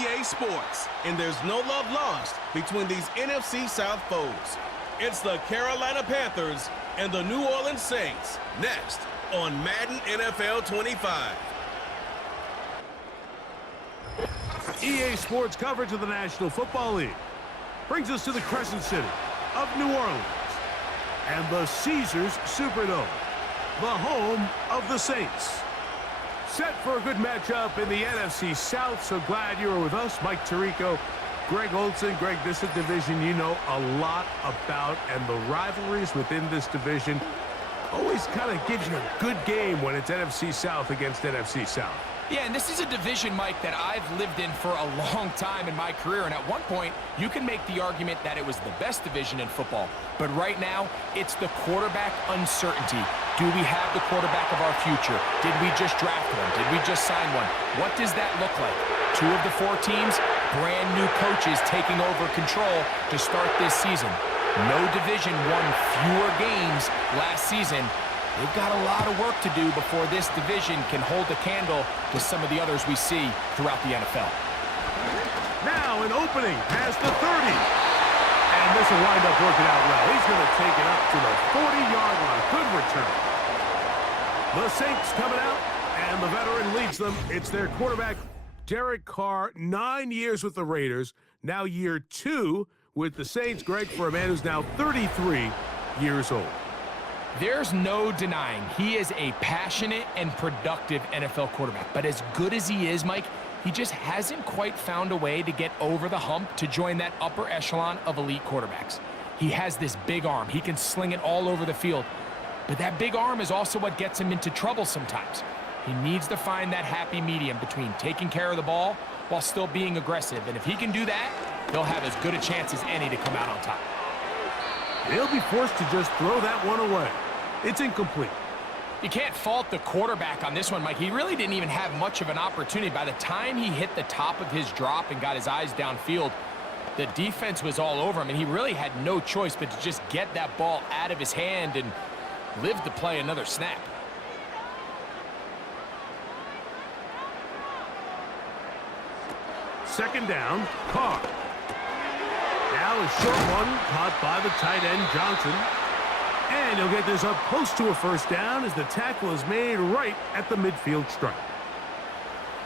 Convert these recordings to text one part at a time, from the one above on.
EA Sports, and there's no love lost between these NFC South foes. It's the Carolina Panthers and the New Orleans Saints, next on Madden NFL 25. EA Sports coverage of the National Football League brings us to the Crescent City of New Orleans and the Caesars Superdome, the home of the Saints. Set for a good matchup in the NFC South, so glad you were with us. Mike Tirico, Greg Olson. Greg, this is a division you know a lot about, and the rivalries within this division always kind of gives you a good game when it's NFC South against NFC South. Yeah, and this is a division, Mike, that I've lived in for a long time in my career, and at one point, you can make the argument that it was the best division in football. But right now, it's the quarterback uncertainty. Do we have the quarterback of our future? Did we just draft one? Did we just sign one? What does that look like? 2 of the 4 teams, brand new coaches taking over control to start this season. No division won fewer games last season. They've got a lot of work to do before this division can hold a candle to some of the others we see throughout the NFL. Now an opening past the 30. And this will wind up working out well. He's going to take it up to the 40-yard line. Good return. The Saints coming out, and the veteran leads them. It's their quarterback, Derek Carr, 9 years with the Raiders, now year 2 with the Saints. Greg, for a man who's now 33 years old. There's no denying he is a passionate and productive NFL quarterback. But as good as he is, Mike, he just hasn't quite found a way to get over the hump to join that upper echelon of elite quarterbacks. He has this big arm. He can sling it all over the field. But that big arm is also what gets him into trouble sometimes. He needs to find that happy medium between taking care of the ball while still being aggressive. And if he can do that, he'll have as good a chance as any to come out on top. He'll be forced to just throw that one away. It's incomplete. You can't fault the quarterback on this one, Mike. He really didn't even have much of an opportunity. By the time he hit the top of his drop and got his eyes downfield, the defense was all over him, and he really had no choice but to just get that ball out of his hand and live to play another snap. Second down, Carr. Now a short one caught by the tight end, Johnson. And he'll get this up close to a first down as the tackle is made right at the midfield stripe.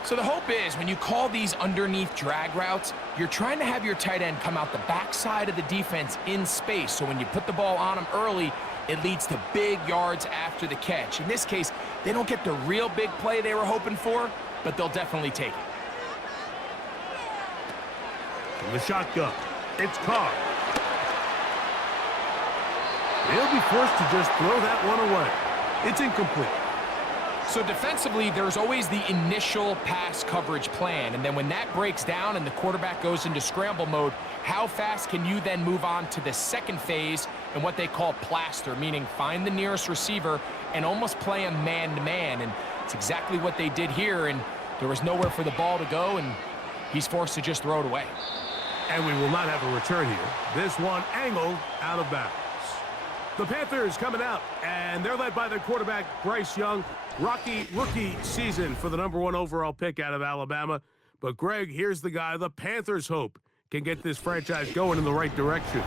So the hope is when you call these underneath drag routes, you're trying to have your tight end come out the backside of the defense in space. So when you put the ball on him early, it leads to big yards after the catch. In this case, they don't get the real big play they were hoping for, but they'll definitely take it. From the shotgun, it's Carr. He'll be forced to just throw that one away. It's incomplete. So defensively, there's always the initial pass coverage plan, and then when that breaks down and the quarterback goes into scramble mode, how fast can you then move on to the second phase and what they call plaster, meaning find the nearest receiver and almost play him man-to-man, and it's exactly what they did here, and there was nowhere for the ball to go, and he's forced to just throw it away. And we will not have a return here. This one angled out of bounds. The Panthers coming out, and they're led by their quarterback, Bryce Young. Rocky rookie season for the #1 overall pick out of Alabama. But, Greg, here's the guy the Panthers hope can get this franchise going in the right direction.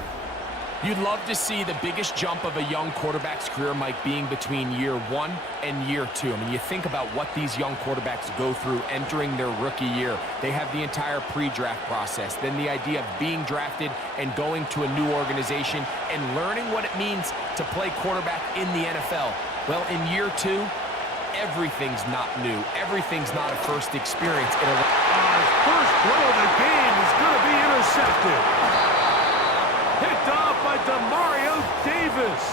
You'd love to see the biggest jump of a young quarterback's career, Mike, being between year 1 and year 2. I mean, you think about what these young quarterbacks go through entering their rookie year. They have the entire pre-draft process, then the idea of being drafted and going to a new organization and learning what it means to play quarterback in the NFL. Well, in year 2, everything's not new. Everything's not a first experience. Our first throw of the game is going to be intercepted. Picked off by Demario Davis.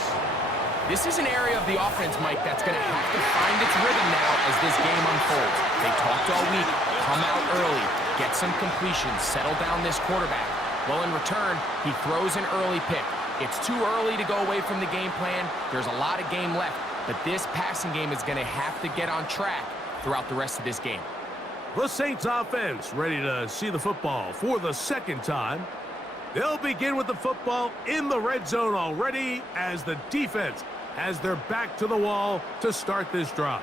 This is an area of the offense, Mike, that's going to have to find its rhythm now as this game unfolds. They talked all week, come out early, get some completions, settle down this quarterback. Well, in return, he throws an early pick. It's too early to go away from the game plan. There's a lot of game left, but this passing game is going to have to get on track throughout the rest of this game. The Saints offense ready to see the football for the second time. They'll begin with the football in the red zone already as the defense has their back to the wall to start this drive.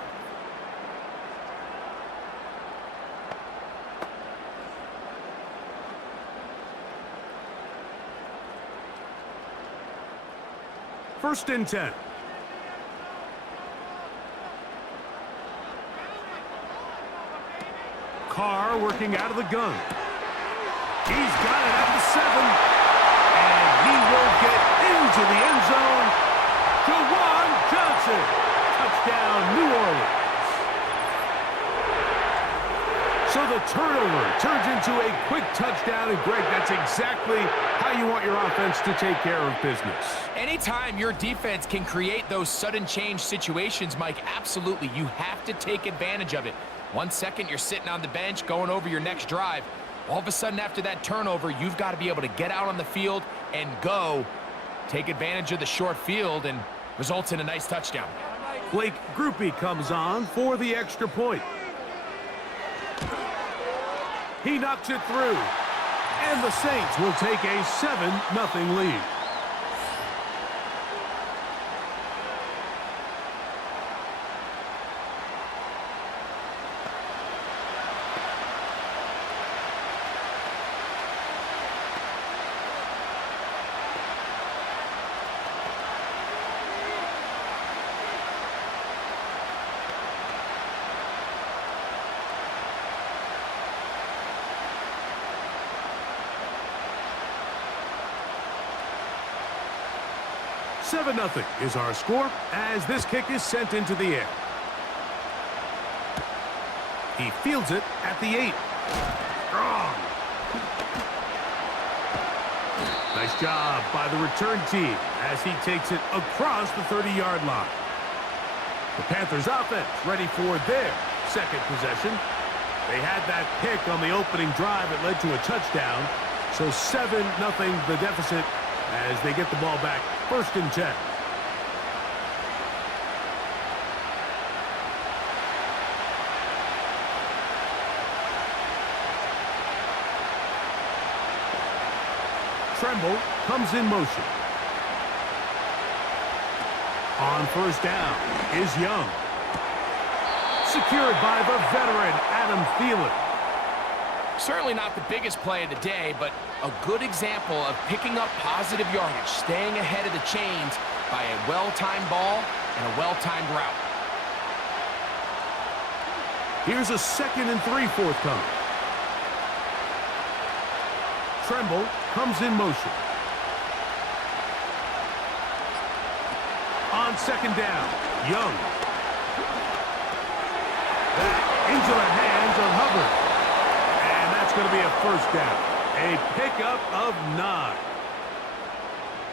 First and 10. Carr working out of the gun. He's got it at the 7. And he will get into the end zone. Jawan Johnson. Touchdown, New Orleans. So the turnover turns into a quick touchdown. And, Greg, that's exactly how you want your offense to take care of business. Anytime your defense can create those sudden change situations, Mike, absolutely, you have to take advantage of it. 1 second, you're sitting on the bench, going over your next drive. All of a sudden, after that turnover, you've got to be able to get out on the field and go. Take advantage of the short field, and results in a nice touchdown. Blake Groupie comes on for the extra point. He knocks it through. And the Saints will take a 7-0 lead. Seven 0 is our score as this kick is sent into the air. He fields it at the 8. Strong. Nice job by the return team as he takes it across the 30-yard line. The Panthers offense ready for their second possession. They had that pick on the opening drive that led to a touchdown. So 7-0 the deficit as they get the ball back. First and 10. Tremble comes in motion. On first down is Young. Secured by the veteran Adam Thielen. Certainly not the biggest play of the day, but a good example of picking up positive yardage, staying ahead of the chains by a well-timed ball and a well-timed route. Here's a 2nd and 3 forthcoming. Tremble comes in motion. On second down, Young. Back into the hands of Hubbard. And that's going to be a first down. A pickup of 9.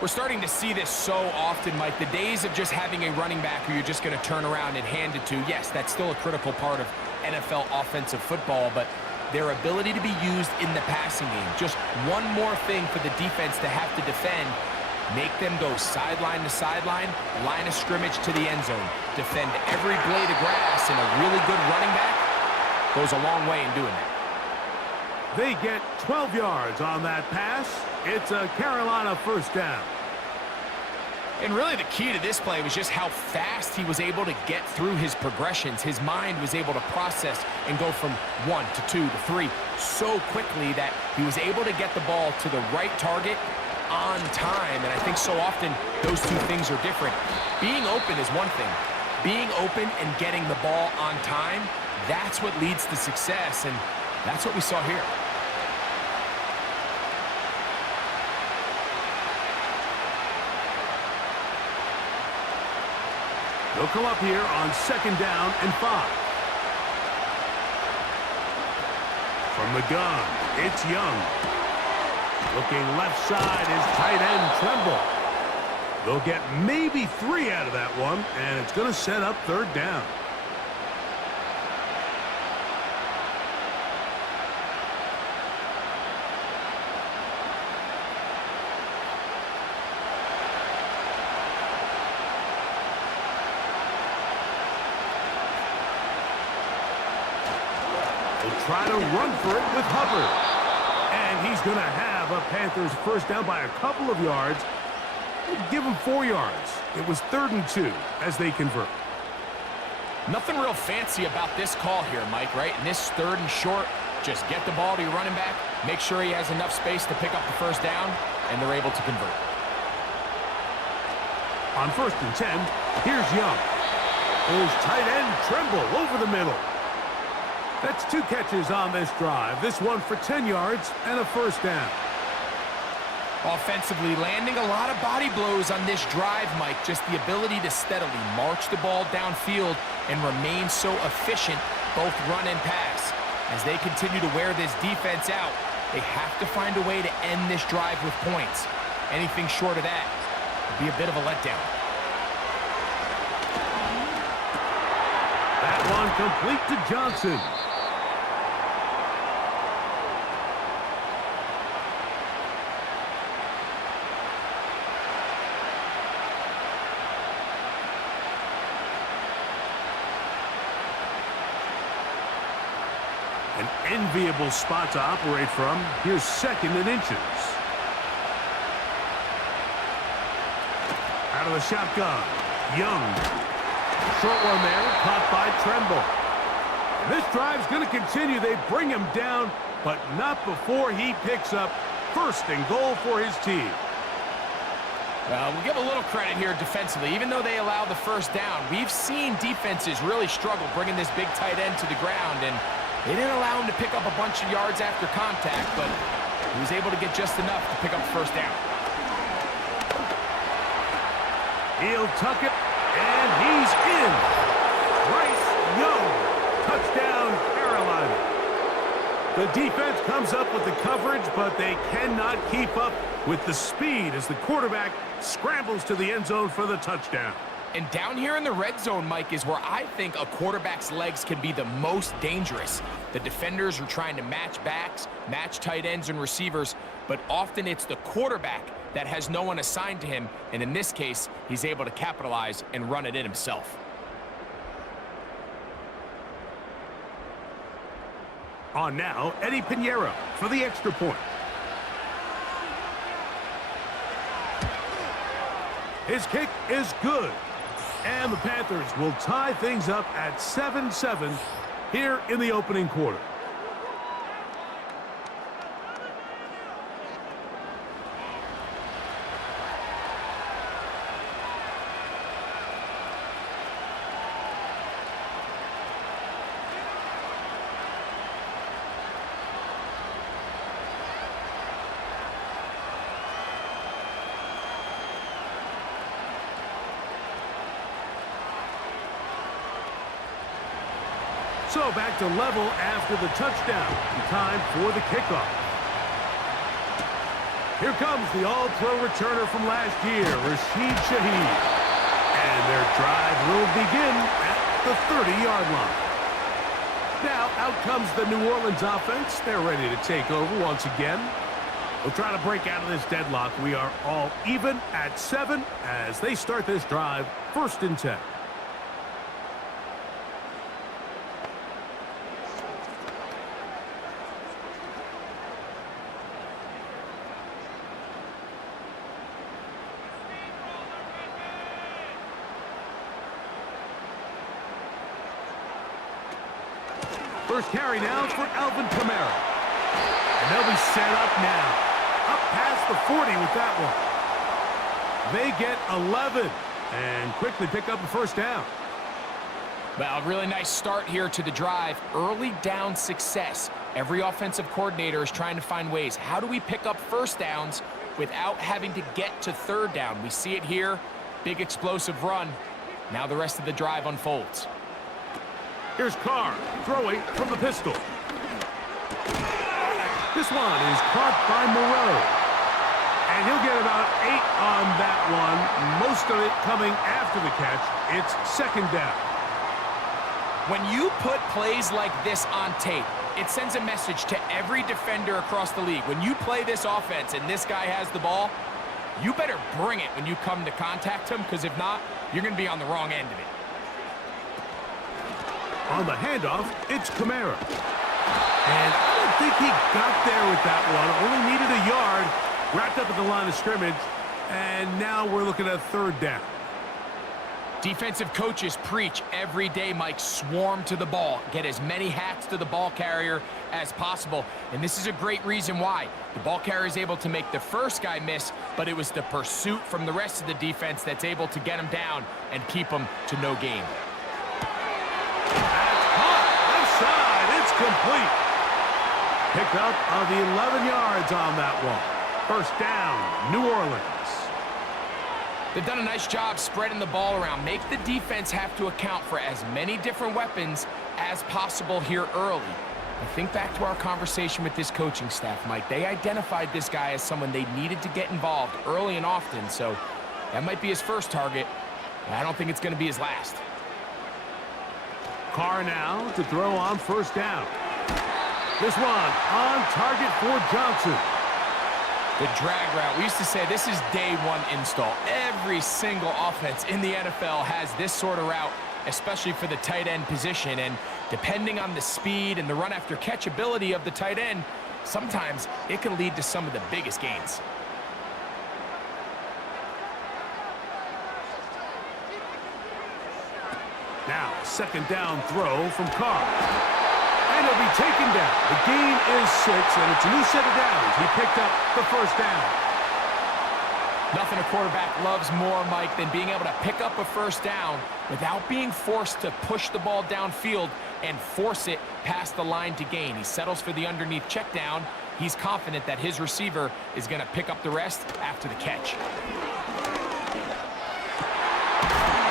We're starting to see this so often, Mike. The days of just having a running back who you're just going to turn around and hand it to, yes, that's still a critical part of NFL offensive football, but their ability to be used in the passing game. Just one more thing for the defense to have to defend. Make them go sideline to sideline, line of scrimmage to the end zone. Defend every blade of grass, and a really good running back goes a long way in doing that. They get 12 yards on that pass. It's a Carolina first down. And really the key to this play was just how fast he was able to get through his progressions. His mind was able to process and go from 1 to 2 to 3 so quickly that he was able to get the ball to the right target on time. And I think so often those two things are different. Being open is one thing. Being open and getting the ball on time, that's what leads to success. And that's what we saw here. They'll come up here on second down and 5. From the gun, it's Young. Looking left side is tight end Tremble. They'll get maybe 3 out of that one, and it's going to set up third down. Try to run for it with Hubbard. And he's going to have a Panthers first down by a couple of yards. Give him 4 yards. It was 3rd and 2 as they convert. Nothing real fancy about this call here, Mike, right? In this 3rd and short, just get the ball to your running back, make sure he has enough space to pick up the first down, and they're able to convert. On 1st and 10, here's Young. His tight end Trimble over the middle. That's 2 catches on this drive. This one for 10 yards and a first down. Offensively, landing a lot of body blows on this drive, Mike. Just the ability to steadily march the ball downfield and remain so efficient, both run and pass. As they continue to wear this defense out, they have to find a way to end this drive with points. Anything short of that would be a bit of a letdown. That one complete to Johnson. An enviable spot to operate from. Here's 2nd and inches. Out of the shotgun. Young. Short one there, caught by Trimble. This drive's going to continue. They bring him down, but not before he picks up 1st and goal for his team. Well, we'll give a little credit here defensively. Even though they allow the first down, we've seen defenses really struggle bringing this big tight end to the ground, and they didn't allow him to pick up a bunch of yards after contact, but he was able to get just enough to pick up the first down. He'll tuck it, and he's in. Bryce Young, touchdown Carolina. The defense comes up with the coverage, but they cannot keep up with the speed as the quarterback scrambles to the end zone for the touchdown. And down here in the red zone, Mike, is where I think a quarterback's legs can be the most dangerous. The defenders are trying to match backs, match tight ends and receivers, but often it's the quarterback that has no one assigned to him, and in this case, he's able to capitalize and run it in himself. On now, Eddie Pinheiro for the extra point. His kick is good. And the Panthers will tie things up at 7-7 here in the opening quarter. So back to level after the touchdown. Time for the kickoff. Here comes the all-pro returner from last year, Rashid Shaheed. And their drive will begin at the 30-yard line. Now out comes the New Orleans offense. They're ready to take over once again. We'll try to break out of this deadlock. We are all even at 7 as they start this drive, 1st and 10. First carry now for Alvin Kamara. And they'll be set up now. Up past the 40 with that one. They get 11 and quickly pick up a first down. Well, really nice start here to the drive. Early down success. Every offensive coordinator is trying to find ways. How do we pick up first downs without having to get to 3rd down? We see it here. Big explosive run. Now the rest of the drive unfolds. Here's Carr, throwing from the pistol. This one is caught by Moreau. And he'll get about 8 on that one, most of it coming after the catch. It's 2nd down. When you put plays like this on tape, it sends a message to every defender across the league. When you play this offense and this guy has the ball, you better bring it when you come to contact him, because if not, you're going to be on the wrong end of it. On the handoff, it's Kamara. And I don't think he got there with that one. Only needed a yard. Wrapped up at the line of scrimmage. And now we're looking at 3rd down. Defensive coaches preach every day, Mike, swarm to the ball. Get as many hats to the ball carrier as possible. And this is a great reason why. The ball carrier is able to make the first guy miss, but it was the pursuit from the rest of the defense that's able to get him down and keep him to no gain. That's caught. Left side. It's complete. Pickup of 11 yards on that one. First down, New Orleans. They've done a nice job spreading the ball around. Make the defense have to account for as many different weapons as possible here early. And think back to our conversation with this coaching staff, Mike. They identified this guy as someone they needed to get involved early and often, so that might be his first target, but I don't think it's going to be his last. Carr now to throw on first down. This one on target for Johnson. The drag route. We used to say this is day one install. Every single offense in the NFL has this sort of route, especially for the tight end position. And depending on the speed and the run after catch ability of the tight end, sometimes it can lead to some of the biggest gains. Now, second down throw from Carr. And he'll be taken down. The gain is 6, and it's a new set of downs. He picked up the first down. Nothing a quarterback loves more, Mike, than being able to pick up a first down without being forced to push the ball downfield and force it past the line to gain. He settles for the underneath check down. He's confident that his receiver is going to pick up the rest after the catch.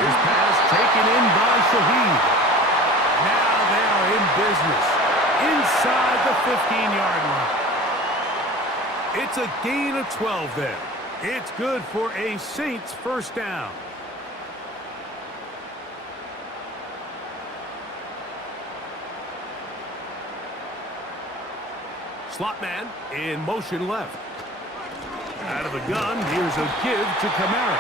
His pass taken in by Shaheed. Now they are in business inside the 15-yard line. It's a gain of 12 there. It's good for a Saints first down. Slot man in motion left. Out of the gun, here's a give to Kamara.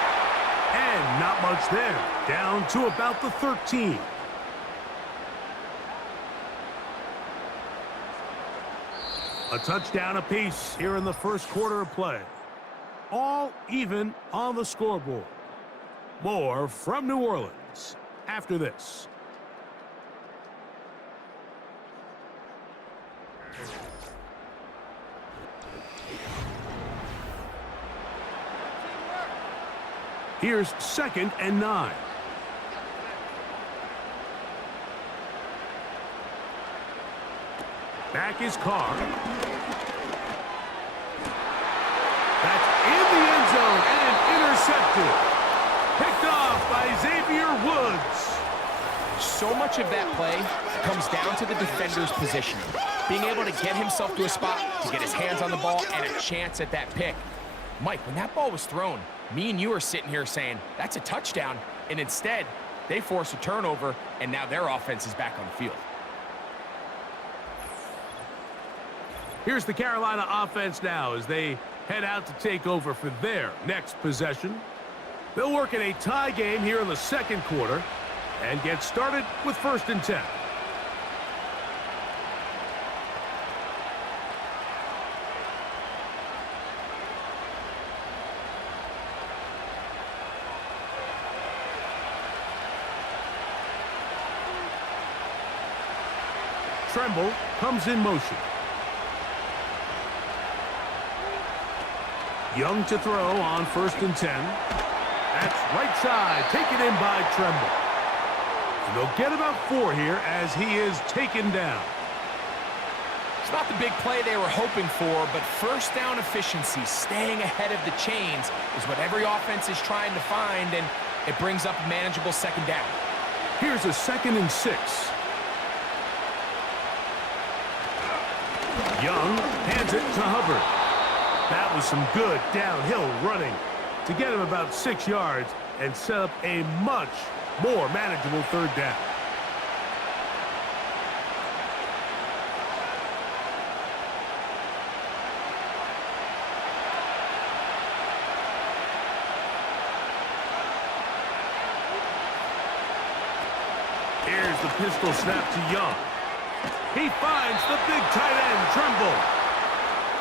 And not much there. Down to about the 13. A touchdown apiece here in the first quarter of play. All even on the scoreboard. More from New Orleans after this. Here's 2nd and 9. Back is Carr. That's in the end zone and intercepted. Picked off by Xavier Woods. So much of that play comes down to the defender's positioning. Being able to get himself to a spot, to get his hands on the ball, and a chance at that pick. Mike, when that ball was thrown, me and you are sitting here saying, that's a touchdown. And instead, they force a turnover, and now their offense is back on the field. Here's the Carolina offense now as they head out to take over for their next possession. They'll work in a tie game here in the second quarter and get started with 1st and 10. Tremble comes in motion. Young to throw on 1st and 10. That's right side, taken in by Tremble. And they'll get about 4 here as he is taken down. It's not the big play they were hoping for, but first down efficiency, staying ahead of the chains, is what every offense is trying to find, and it brings up a manageable 2nd down. Here's a 2nd and 6. Young hands it to Hubbard. That was some good downhill running to get him about 6 yards and set up a much more manageable 3rd down. Here's the pistol snap to Young. He finds the big tight end, Tremble.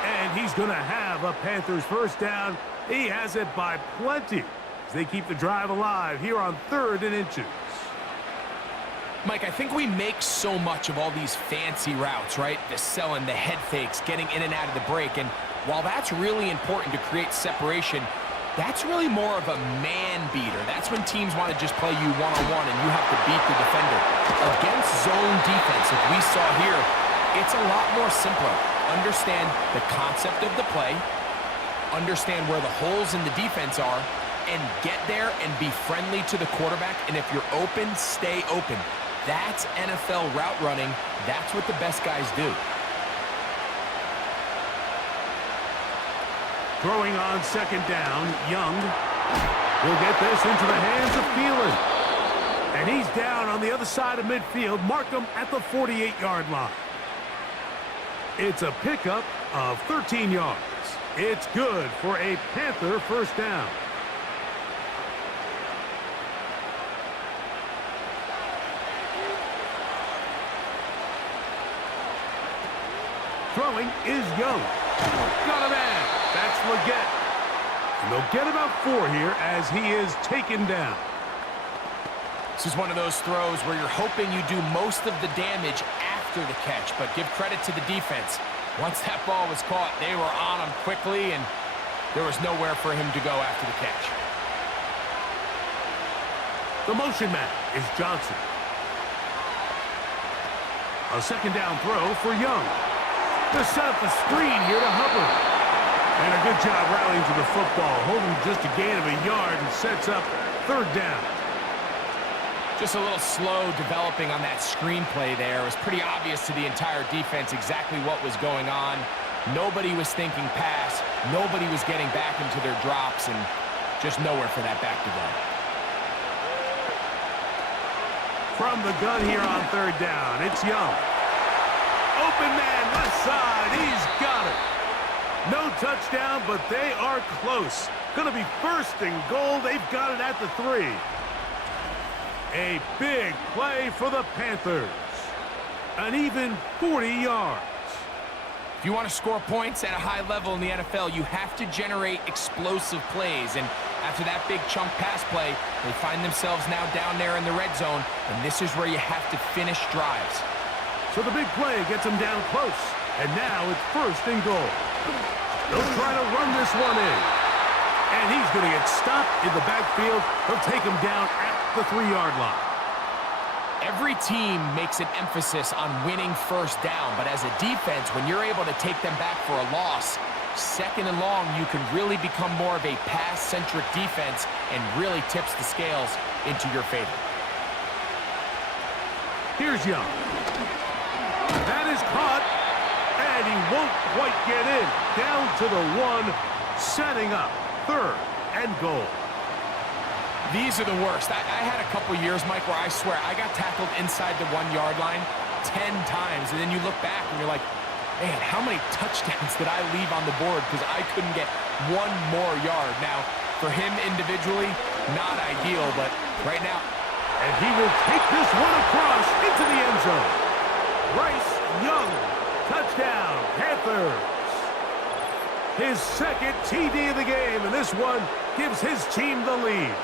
And he's going to have a Panthers first down. He has it by plenty. They keep the drive alive here on 3rd and inches. Mike, I think we make so much of all these fancy routes, right? The selling, the head fakes, getting in and out of the break. And while that's really important to create separation, that's really more of a man beater. That's when teams want to just play you one-on-one and you have to beat the defender. Against zone defense, like we saw here, it's a lot more simpler. Understand the concept of the play, understand where the holes in the defense are, and get there and be friendly to the quarterback. And if you're open, stay open. That's NFL route running. That's what the best guys do. Throwing on 2nd down, Young will get this into the hands of Thielen. And he's down on the other side of midfield. Mark him at the 48-yard line. It's a pickup of 13 yards. It's good for a Panther 1st down. Throwing is Young. Got a man. That's Leggett. And they'll get about 4 here as he is taken down. This is one of those throws where you're hoping you do most of the damage after the catch, but give credit to the defense. Once that ball was caught, they were on him quickly, and there was nowhere for him to go after the catch. The motion man is Johnson. A 2nd down throw for Young. To set up the screen here to Hubbard. And a good job rallying to the football, holding just a gain of a yard and sets up 3rd down. Just a little slow developing on that screenplay there. It was pretty obvious to the entire defense exactly what was going on. Nobody was thinking pass. Nobody was getting back into their drops, and just nowhere for that back to go. From the gun here on 3rd down, it's Young. Open man, left side, he's got it. No touchdown, but they are close. Going to be 1st and goal. They've got it at the 3. A big play for the Panthers. An even 40 yards. If you want to score points at a high level in the NFL, you have to generate explosive plays. And after that big chunk pass play, they find themselves now down there in the red zone, and this is where you have to finish drives. So the big play gets him down close. And now it's 1st and goal. They'll try to run this one in. And he's going to get stopped in the backfield. He'll take him down at the 3-yard line. Every team makes an emphasis on winning 1st down, but as a defense, when you're able to take them back for a loss, 2nd and long, you can really become more of a pass-centric defense and really tips the scales into your favor. Here's Young. That is caught, and he won't quite get in. Down to the 1, setting up 3rd and goal. These are the worst. I had a couple years, Mike, where I swear I got tackled inside the 1-yard line 10 times, and then you look back and you're like, man, how many touchdowns did I leave on the board because I couldn't get 1 more yard? Now, for him individually, not ideal, but right now. And he will take this one across into the end zone. Bryce Young, touchdown, Panthers. His 2nd TD of the game, and this one gives his team the lead.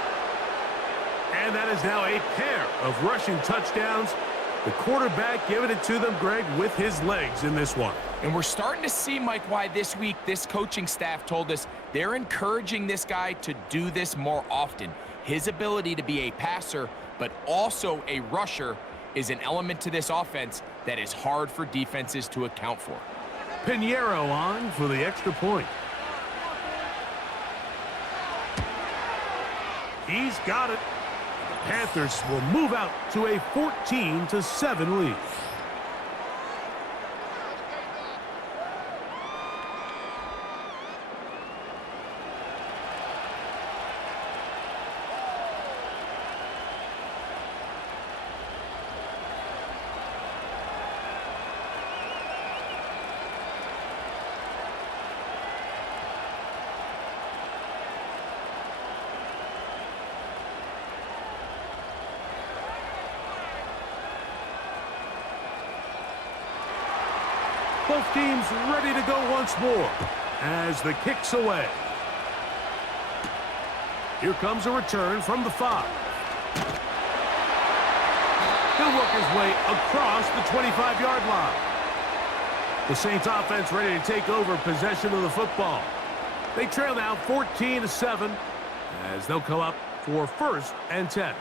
And that is now a pair of rushing touchdowns. The quarterback giving it to them, Greg, with his legs in this one. And we're starting to see, Mike, why this week this coaching staff told us they're encouraging this guy to do this more often. His ability to be a passer, but also a rusher, is an element to this offense that is hard for defenses to account for. Pinheiro on for the extra point. He's got it. The Panthers will move out to a 14-7 lead. Both teams ready to go once more as the kick's away. Here comes a return from the 5. He'll work his way across the 25-yard line. The Saints offense ready to take over possession of the football. They trail now 14-7 as they'll come up for 1st and 10.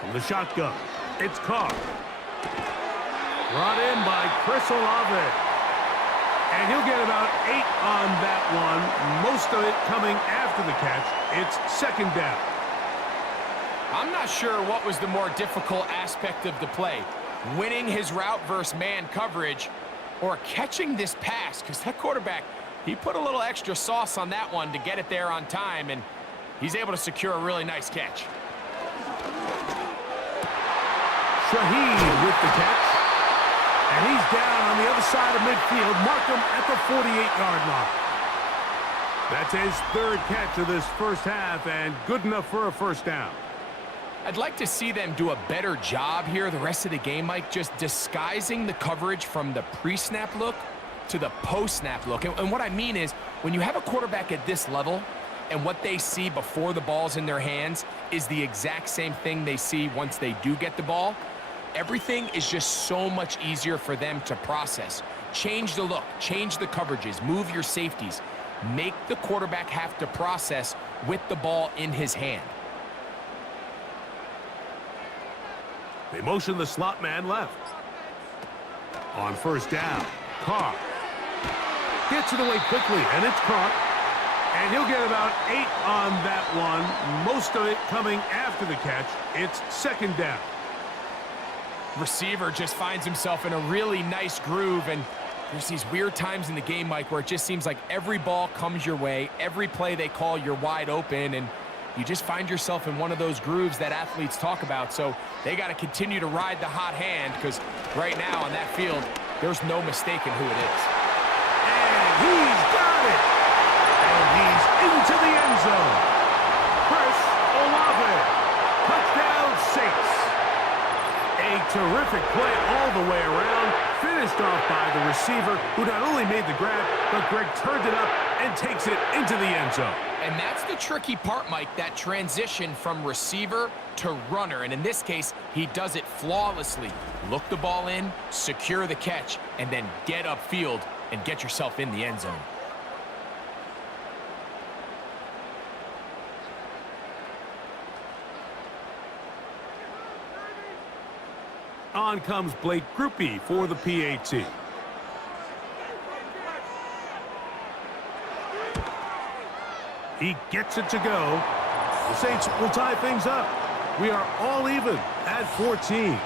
From the shotgun, it's caught. Brought in by Chris Olave. And he'll get about 8 on that one, most of it coming after the catch. It's 2nd down. I'm not sure what was the more difficult aspect of the play, winning his route versus man coverage or catching this pass, because that quarterback, he put a little extra sauce on that one to get it there on time, and he's able to secure a really nice catch. Shaheed with the catch. And he's down on the other side of midfield. Mark him at the 48-yard line. That's his 3rd catch of this first half, and good enough for a 1st down. I'd like to see them do a better job here the rest of the game, Mike, just disguising the coverage from the pre-snap look to the post-snap look. And what I mean is, when you have a quarterback at this level, and what they see before the ball's in their hands is the exact same thing they see once they do get the ball, everything is just so much easier for them to process. Change the look, change the coverages, move your safeties. Make the quarterback have to process with the ball in his hand. They motion the slot man left. On 1st down, Carr gets it away quickly, and it's caught. And he'll get about 8 on that one, most of it coming after the catch. It's 2nd down. Receiver just finds himself in a really nice groove, and there's these weird times in the game, Mike, where it just seems like every ball comes your way, every play they call, you're wide open, and you just find yourself in one of those grooves that athletes talk about. So they got to continue to ride the hot hand, because right now on that field, there's no mistaking who it is. And he's got it! And he's into the end zone. Chris Olave. Touchdown, Saints. A terrific play all the way around, finished off by the receiver, who not only made the grab, but Greg turned it up and takes it into the end zone. And that's the tricky part, Mike, that transition from receiver to runner. And in this case, he does it flawlessly. Look the ball in, secure the catch, and then get upfield and get yourself in the end zone. On comes Blake Groupie for the PAT. He gets it to go. The Saints will tie things up. We are all even at 14.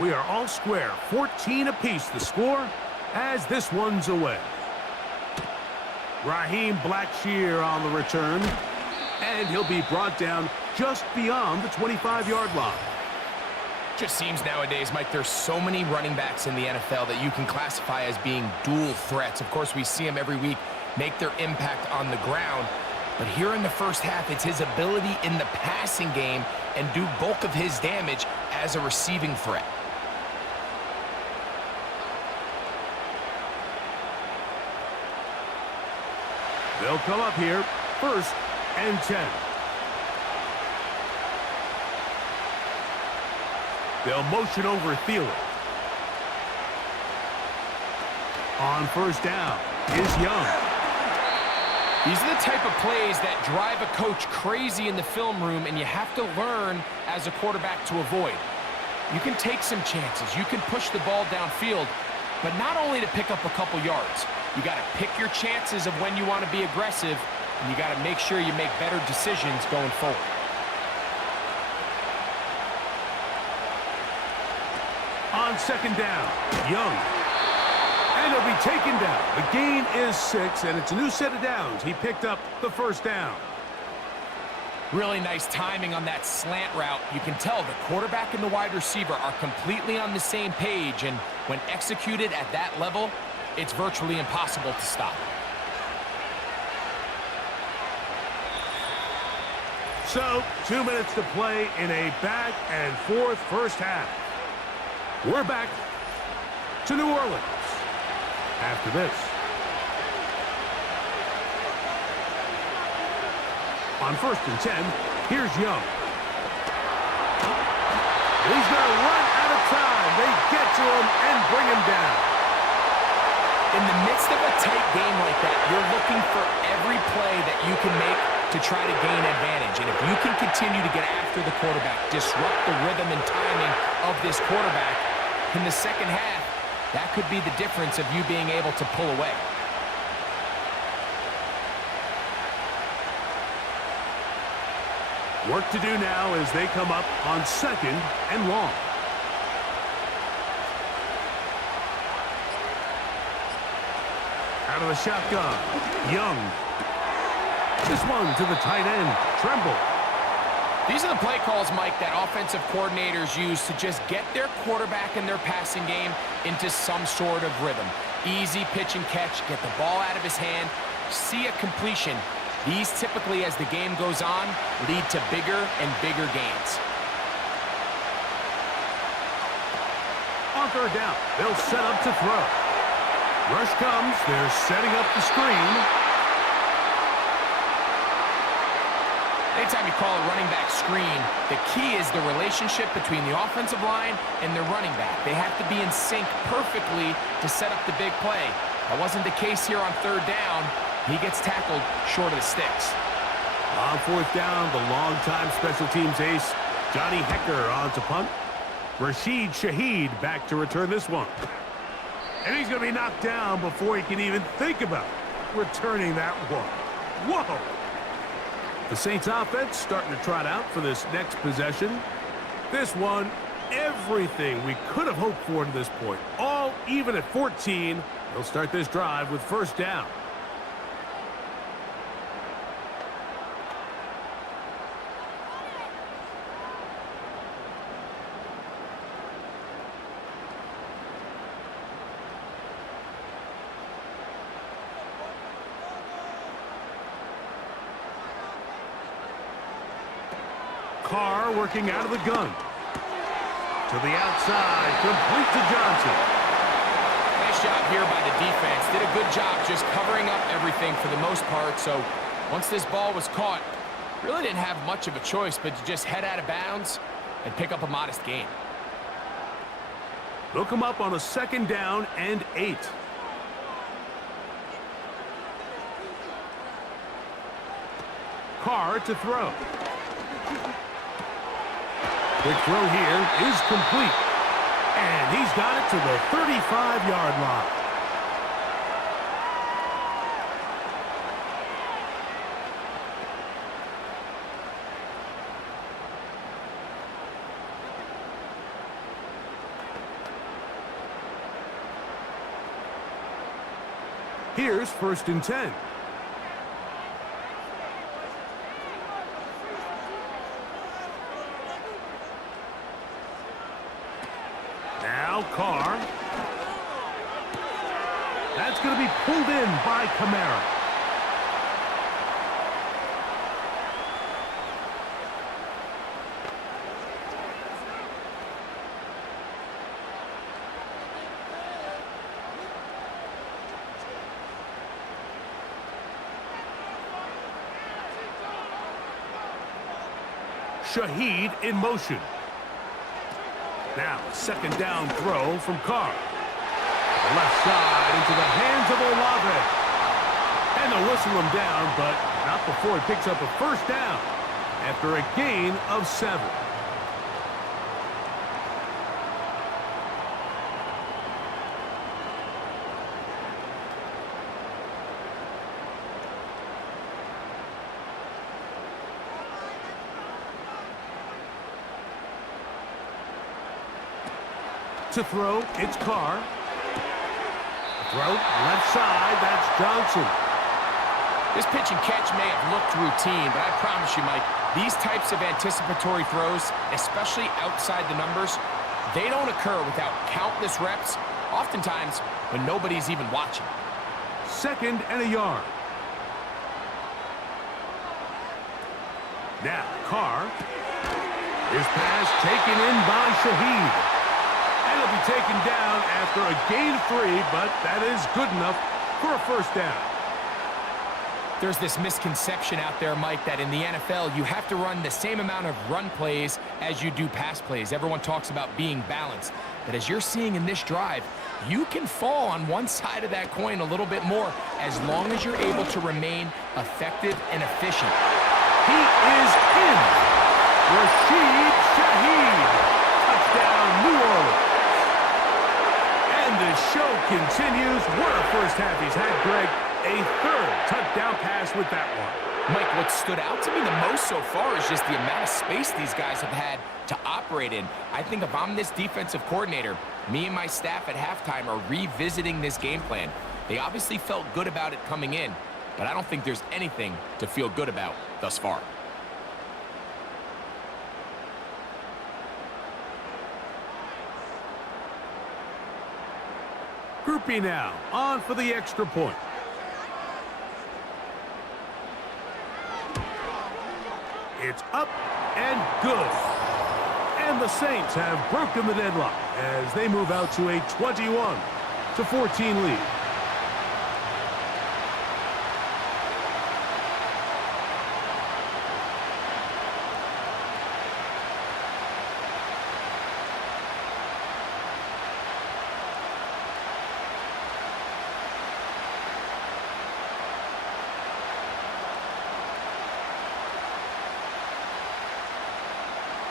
We are all square, 14 apiece the score as this one's away. Raheem Blackshear on the return, and he'll be brought down just beyond the 25-yard line. Just seems nowadays, Mike, there's so many running backs in the NFL that you can classify as being dual threats. Of course, we see them every week make their impact on the ground. But here in the first half, it's his ability in the passing game and do bulk of his damage as a receiving threat. They'll come up here, 1st and 10. They'll motion over Thielen. On 1st down is Young. These are the type of plays that drive a coach crazy in the film room, and you have to learn as a quarterback to avoid. You can take some chances. You can push the ball downfield, but not only to pick up a couple yards. You got to pick your chances of when you want to be aggressive, and you got to make sure you make better decisions going forward. On second down, Young. And he'll be taken down. The gain is 6, and it's a new set of downs. He picked up the first down. Really nice timing on that slant route. You can tell the quarterback and the wide receiver are completely on the same page, and when executed at that level, it's virtually impossible to stop. So, 2 minutes to play in a back-and-forth first half. We're back to New Orleans after this. On 1st and 10, here's Young. He's going to run out of time. They get to him and bring him down. In the midst of a tight game like that, you're looking for every play that you can make to try to gain advantage. And if you can continue to get after the quarterback, disrupt the rhythm and timing of this quarterback in the second half, that could be the difference of you being able to pull away. Work to do now as they come up on 2nd and long. Out of the shotgun, Young. This one to the tight end, Tremble. These are the play calls, Mike, that offensive coordinators use to just get their quarterback and their passing game into some sort of rhythm. Easy pitch and catch, get the ball out of his hand, see a completion. These typically, as the game goes on, lead to bigger and bigger gains. On 3rd down, they'll set up to throw. Rush comes, they're setting up the screen. Anytime you call a running back screen, the key is the relationship between the offensive line and their running back. They have to be in sync perfectly to set up the big play. That wasn't the case here on 3rd down. He gets tackled short of the sticks. On 4th down, the longtime special teams ace, Johnny Hecker on to punt. Rashid Shaheed back to return this one. And he's going to be knocked down before he can even think about returning that one. Whoa! The Saints offense starting to trot out for this next possession. This one, everything we could have hoped for to this point. All even at 14. They'll start this drive with 1st down. Carr working out of the gun. To the outside, complete to Johnson. Nice job here by the defense. Did a good job just covering up everything for the most part. So once this ball was caught, really didn't have much of a choice but to just head out of bounds and pick up a modest gain. They'll come up on a 2nd down and 8. Carr to throw. Quick throw here is complete. And he's got it to the 35-yard line. Here's 1st and 10. Now Carr. That's going to be pulled in by Kamara. Shaheed in motion. Now, 2nd down throw from Carr. The left side into the hands of Olave. And they'll whistle him down, but not before he picks up a 1st down after a gain of 7. To throw, it's Carr. Throw, left side, that's Johnson. This pitch and catch may have looked routine, but I promise you, Mike, these types of anticipatory throws, especially outside the numbers, they don't occur without countless reps, oftentimes when nobody's even watching. 2nd and a yard. Now, Carr. His pass taken in by Shaheed. And it'll be taken down after a gain of 3, but that is good enough for a first down. There's this misconception out there, Mike, that in the NFL, you have to run the same amount of run plays as you do pass plays. Everyone talks about being balanced. But as you're seeing in this drive, you can fall on one side of that coin a little bit more as long as you're able to remain effective and efficient. He is in. Rashid Shaheed. Touchdown, New Orleans. And the show continues. What a first half he's had, Greg. A 3rd touchdown pass with that one. Mike, what stood out to me the most so far is just the amount of space these guys have had to operate in. I think if I'm this defensive coordinator, me and my staff at halftime are revisiting this game plan. They obviously felt good about it coming in, but I don't think there's anything to feel good about thus far. Groupie now, on for the extra point. It's up and good. And the Saints have broken the deadlock as they move out to a 21-14 lead.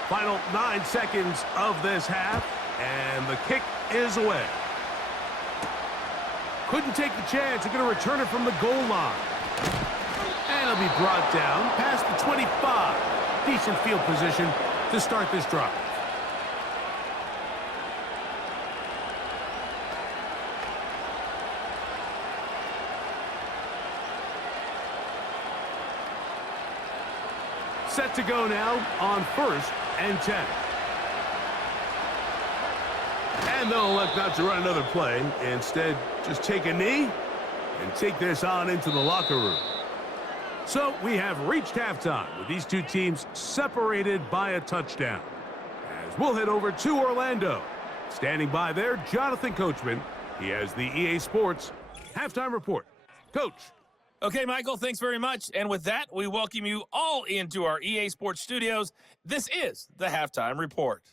Final 9 seconds of this half, and the kick is away. Couldn't take the chance. They're going to return it from the goal line. And it'll be brought down past the 25. Decent field position to start this drive. Set to go now on 1st and 10. And they'll elect not to run another play. Instead, just take a knee and take this on into the locker room. So we have reached halftime with these two teams separated by a touchdown. As we'll head over to Orlando. Standing by there, Jonathan Coachman. He has the EA Sports halftime report. Coach. Okay, Michael, thanks very much. And with that, we welcome you all into our EA Sports studios. This is the Halftime Report.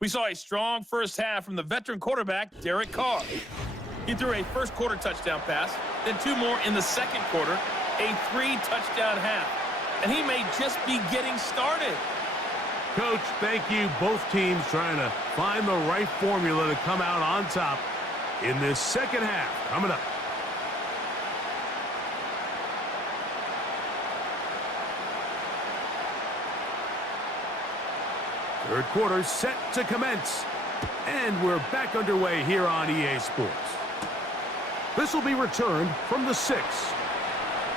We saw a strong first half from the veteran quarterback, Derek Carr. He threw a first quarter touchdown pass, then 2 more in the second quarter, a 3-touchdown half. And he may just be getting started. Coach, thank you. Both teams trying to find the right formula to come out on top in this second half. Coming up. Third quarter set to commence. And we're back underway here on EA Sports. This will be returned from the 6.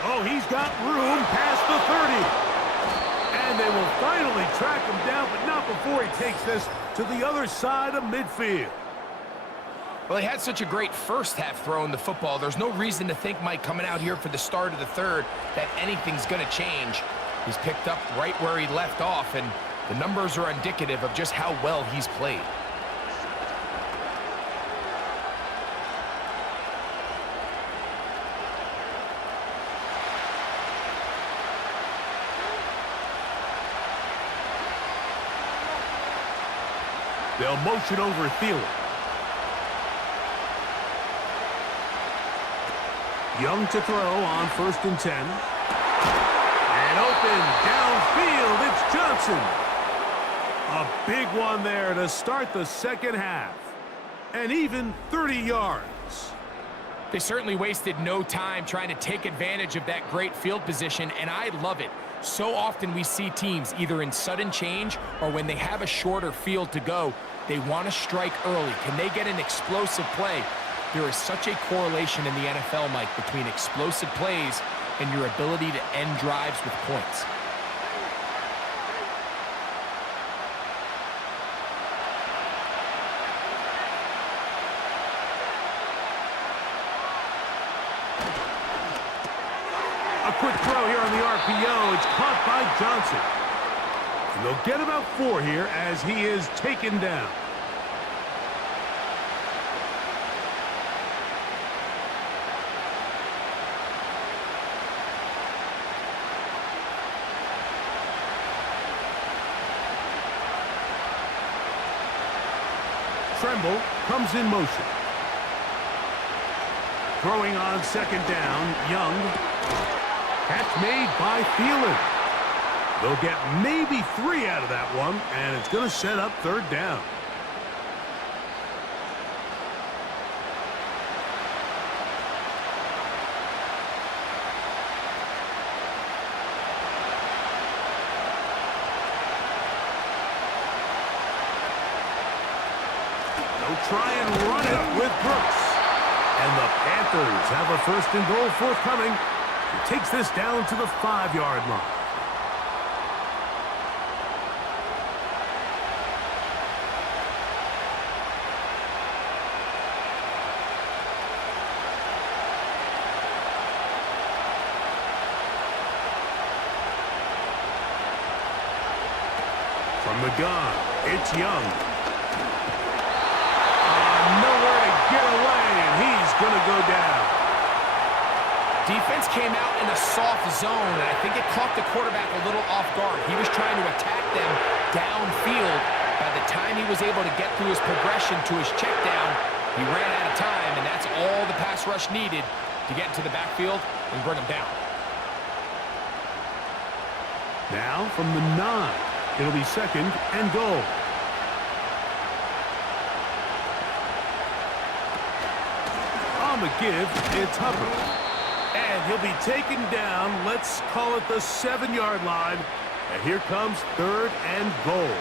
Oh, he's got room past the 30. And they will finally track him down, but not before he takes this to the other side of midfield. Well, he had such a great first half throwing the football. There's no reason to think, Mike, coming out here for the start of the third, that anything's going to change. He's picked up right where he left off, and the numbers are indicative of just how well he's played. They'll motion over Thielen. Young to throw on 1st and 10. And open downfield, it's Johnson. A big one there to start the second half. And even 30 yards. They certainly wasted no time trying to take advantage of that great field position, and I love it. So often we see teams either in sudden change or when they have a shorter field to go, they want to strike early. Can they get an explosive play? There is such a correlation in the NFL, Mike, between explosive plays and your ability to end drives with points. A quick throw here on the RPO. It's caught by Johnson. And they'll get about 4 here as he is taken down. Tremble comes in motion. Throwing on second down, Young. Catch made by Thielen. They'll get maybe 3 out of that one, and it's going to set up third down. They'll try and run it with Brooks. And the Panthers have a 1st and goal forthcoming. He takes this down to the 5-yard line. From the gun, it's Young. Nowhere to get away, and he's going to go down. Defense came out in a soft zone, and I think it caught the quarterback a little off guard. He was trying to attack them downfield. By the time he was able to get through his progression to his check down, he ran out of time, and that's all the pass rush needed to get into the backfield and bring him down. Now from the 9, it'll be 2nd and goal. On the give, it's Hubbard. And he'll be taken down, let's call it the 7-yard line. And here comes 3rd and goal.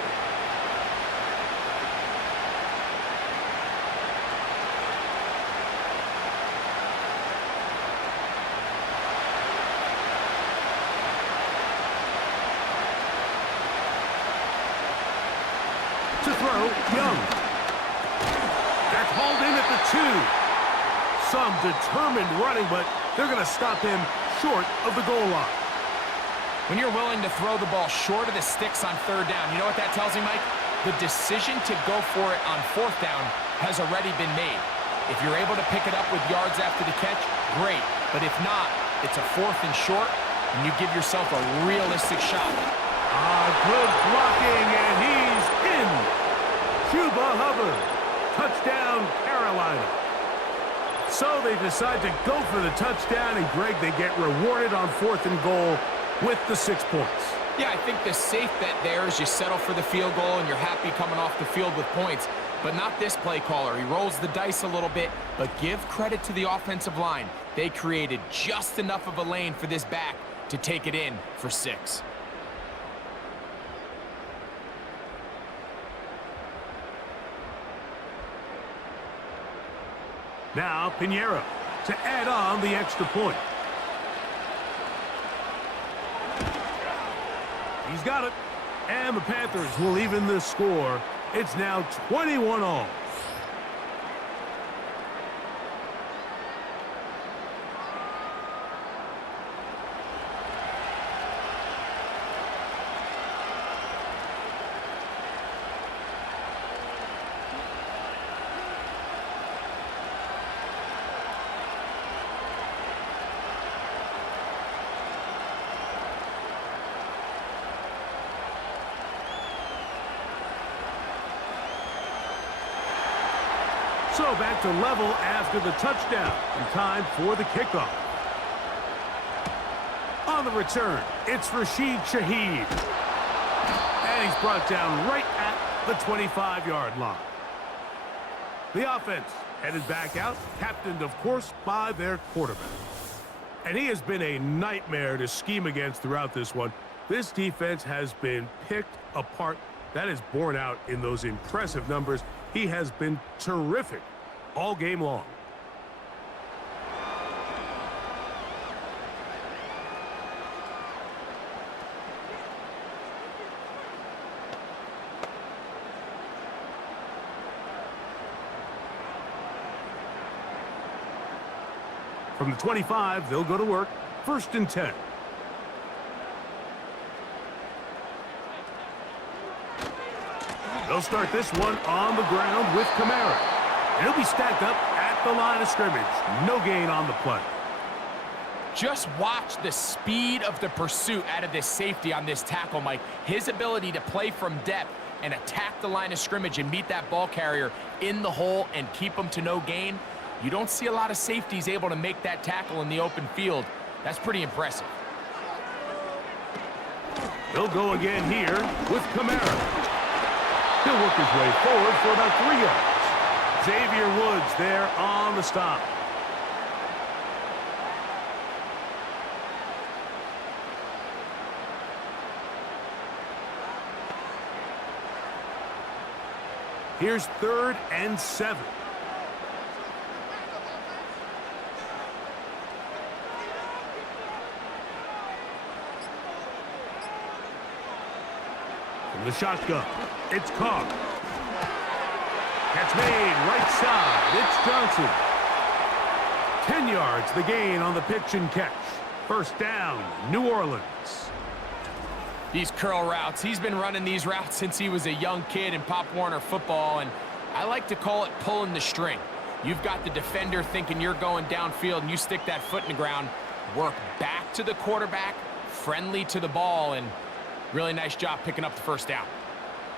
To throw, Young. That's hauled in at the 2. Some determined running, but they're going to stop him short of the goal line. When you're willing to throw the ball short of the sticks on 3rd down, you know what that tells me, Mike? The decision to go for it on 4th down has already been made. If you're able to pick it up with yards after the catch, great. But if not, it's a 4th and short, and you give yourself a realistic shot. Good blocking, and he's in. Chuba Hubbard. Touchdown, Carolina. So they decide to go for the touchdown, and Greg, they get rewarded on 4th and goal with the 6 points. Yeah, I think the safe bet there is you settle for the field goal and you're happy coming off the field with points. But not this play caller. He rolls the dice a little bit, but give credit to the offensive line. They created just enough of a lane for this back to take it in for 6. Now Pinheiro to add on the extra point. He's got it. And the Panthers will even the score. It's now 21 all. So back to level after the touchdown. And time for the kickoff. On the return, it's Rashid Shaheed. And he's brought down right at the 25-yard line. The offense headed back out, captained, of course, by their quarterback. And he has been a nightmare to scheme against throughout this one. This defense has been picked apart. That is borne out in those impressive numbers. He has been terrific all game long. From the 25, they'll go to work. 1st and 10. They'll start this one on the ground with Kamara. And he'll be stacked up at the line of scrimmage. No gain on the play. Just watch the speed of the pursuit out of this safety on this tackle, Mike. His ability to play from depth and attack the line of scrimmage and meet that ball carrier in the hole and keep him to no gain. You don't see a lot of safeties able to make that tackle in the open field. That's pretty impressive. They'll go again here with Kamara. He'll work his way forward for about 3 yards. Xavier Woods there on the stop. Here's 3rd and 7. From the shotgun, it's Carr. Catch made, right side, it's Johnson. 10 yards, the gain on the pitch and catch. 1st down, New Orleans. These curl routes, he's been running these routes since he was a young kid in Pop Warner football, and I like to call it pulling the string. You've got the defender thinking you're going downfield, and you stick that foot in the ground, work back to the quarterback, friendly to the ball, and really nice job picking up the 1st down.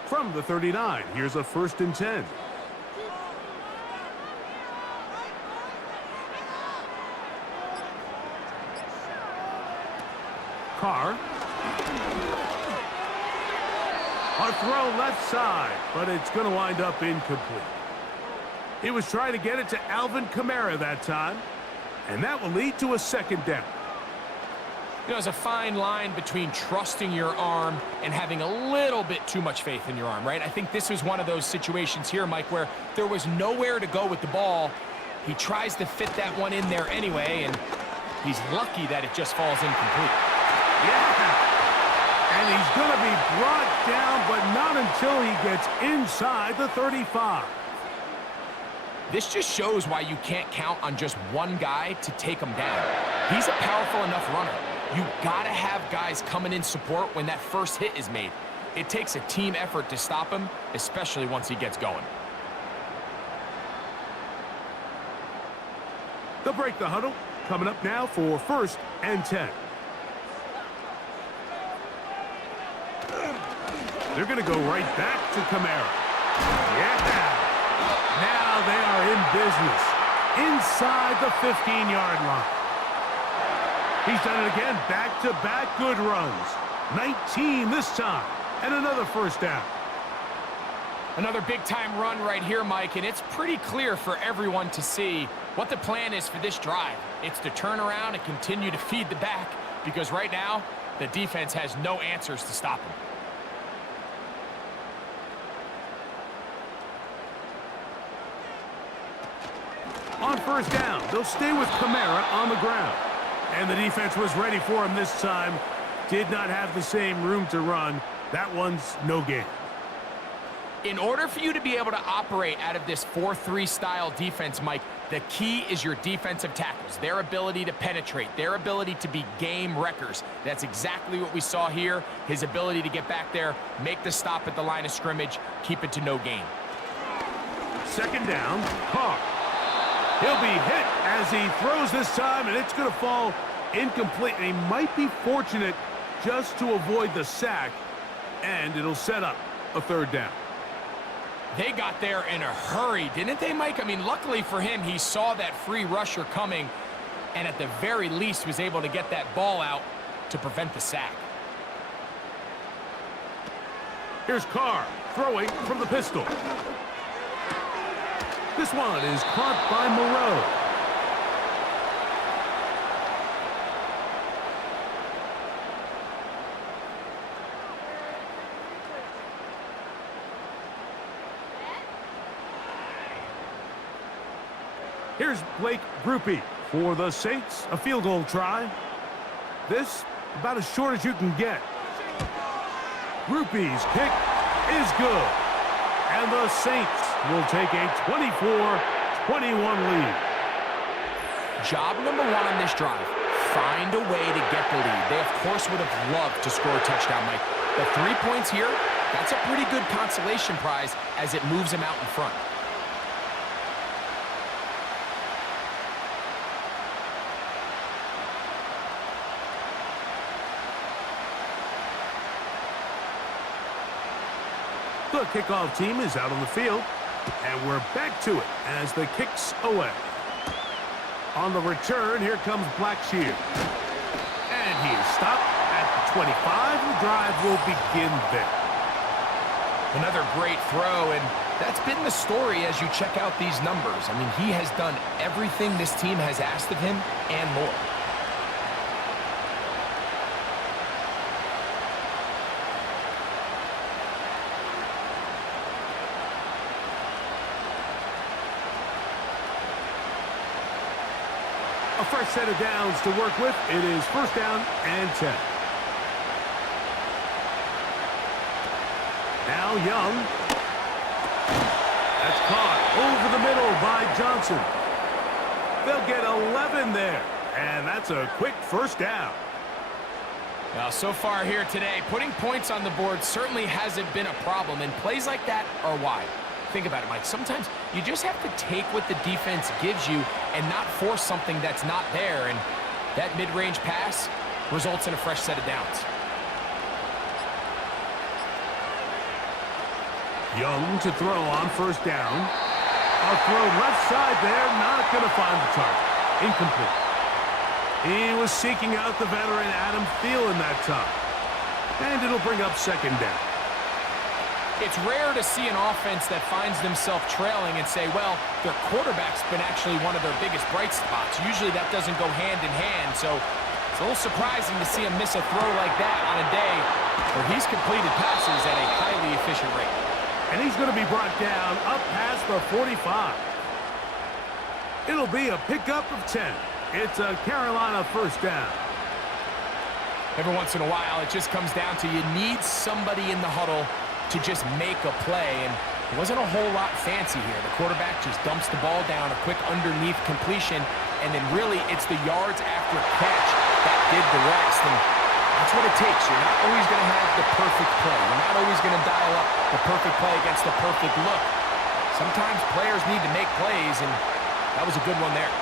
From the 39, here's a 1st and 10. Carr. A throw left side, but it's going to wind up incomplete. He was trying to get it to Alvin Kamara that time, and that will lead to a 2nd down. You know, there's a fine line between trusting your arm and having a little bit too much faith in your arm, right? I think this was one of those situations here, Mike, where there was nowhere to go with the ball. He tries to fit that one in there anyway, and he's lucky that it just falls incomplete. Yeah! And he's going to be brought down, but not until he gets inside the 35. This just shows why you can't count on just one guy to take him down. He's a powerful enough runner. You gotta have guys coming in support when that first hit is made. It takes a team effort to stop him, especially once he gets going. They'll break the huddle. Coming up now for 1st and 10. They're going to go right back to Kamara. Yeah! Now they are in business inside the 15-yard line. He's done it again, back-to-back good runs. 19 this time, and another 1st down. Another big-time run right here, Mike, and it's pretty clear for everyone to see what the plan is for this drive. It's to turn around and continue to feed the back, because right now, the defense has no answers to stop him. On 1st down, they'll stay with Kamara on the ground. And the defense was ready for him this time. Did not have the same room to run. That one's no gain. In order for you to be able to operate out of this 4-3 style defense, Mike, the key is your defensive tackles, their ability to penetrate, their ability to be game wreckers. That's exactly what we saw here. His ability to get back there, make the stop at the line of scrimmage, keep it to no gain. 2nd down, Carr. He'll be hit as he throws this time, and it's going to fall incomplete. And he might be fortunate just to avoid the sack, and it'll set up a 3rd down. They got there in a hurry, didn't they, Mike? I mean, luckily for him, he saw that free rusher coming, and at the very least was able to get that ball out to prevent the sack. Here's Carr throwing from the pistol. This one is caught by Moreau. Here's Blake Groupie for the Saints, a field goal try. This, about as short as you can get. Groupie's kick is good. And the Saints will take a 24-21 lead. Job number one on this drive, find a way to get the lead. They, of course, would have loved to score a touchdown, Mike. The 3 points here, that's a pretty good consolation prize as it moves them out in front. The kickoff team is out on the field, and we're back to it as the kick's away. On the return, here comes Blackshear. And he is stopped at the 25. The drive will begin there. Another great throw, and that's been the story as you check out these numbers. I mean, he has done everything this team has asked of him and more. A fresh set of downs to work with. It is first down and 10. Now Young. That's caught over the middle by Johnson. They'll get 11 there. And that's a quick first down. Now, so far here today, putting points on the board certainly hasn't been a problem, and plays like that are why. Think about it, Mike. Sometimes you just have to take what the defense gives you and not force something that's not there, and that mid-range pass results in a fresh set of downs. Young to throw on first down. A throw left side there, not going to find the target. Incomplete. He was seeking out the veteran Adam Thielen that time. And it'll bring up second down. It's rare to see an offense that finds themselves trailing and say, well, their quarterback's been actually one of their biggest bright spots. Usually that doesn't go hand in hand, so it's a little surprising to see him miss a throw like that on a day where he's completed passes at a highly efficient rate. And he's going to be brought down up past the 45. It'll be a pickup of 10. It's a Carolina first down. Every once in a while, it just comes down to you need somebody in the huddle to just make a play, and it wasn't a whole lot fancy here. The quarterback just dumps the ball down, a quick underneath completion, and then really it's the yards after catch that did the rest, and that's what it takes. You're not always going to have the perfect play. You're not always going to dial up the perfect play against the perfect look. Sometimes players need to make plays, and that was a good one there.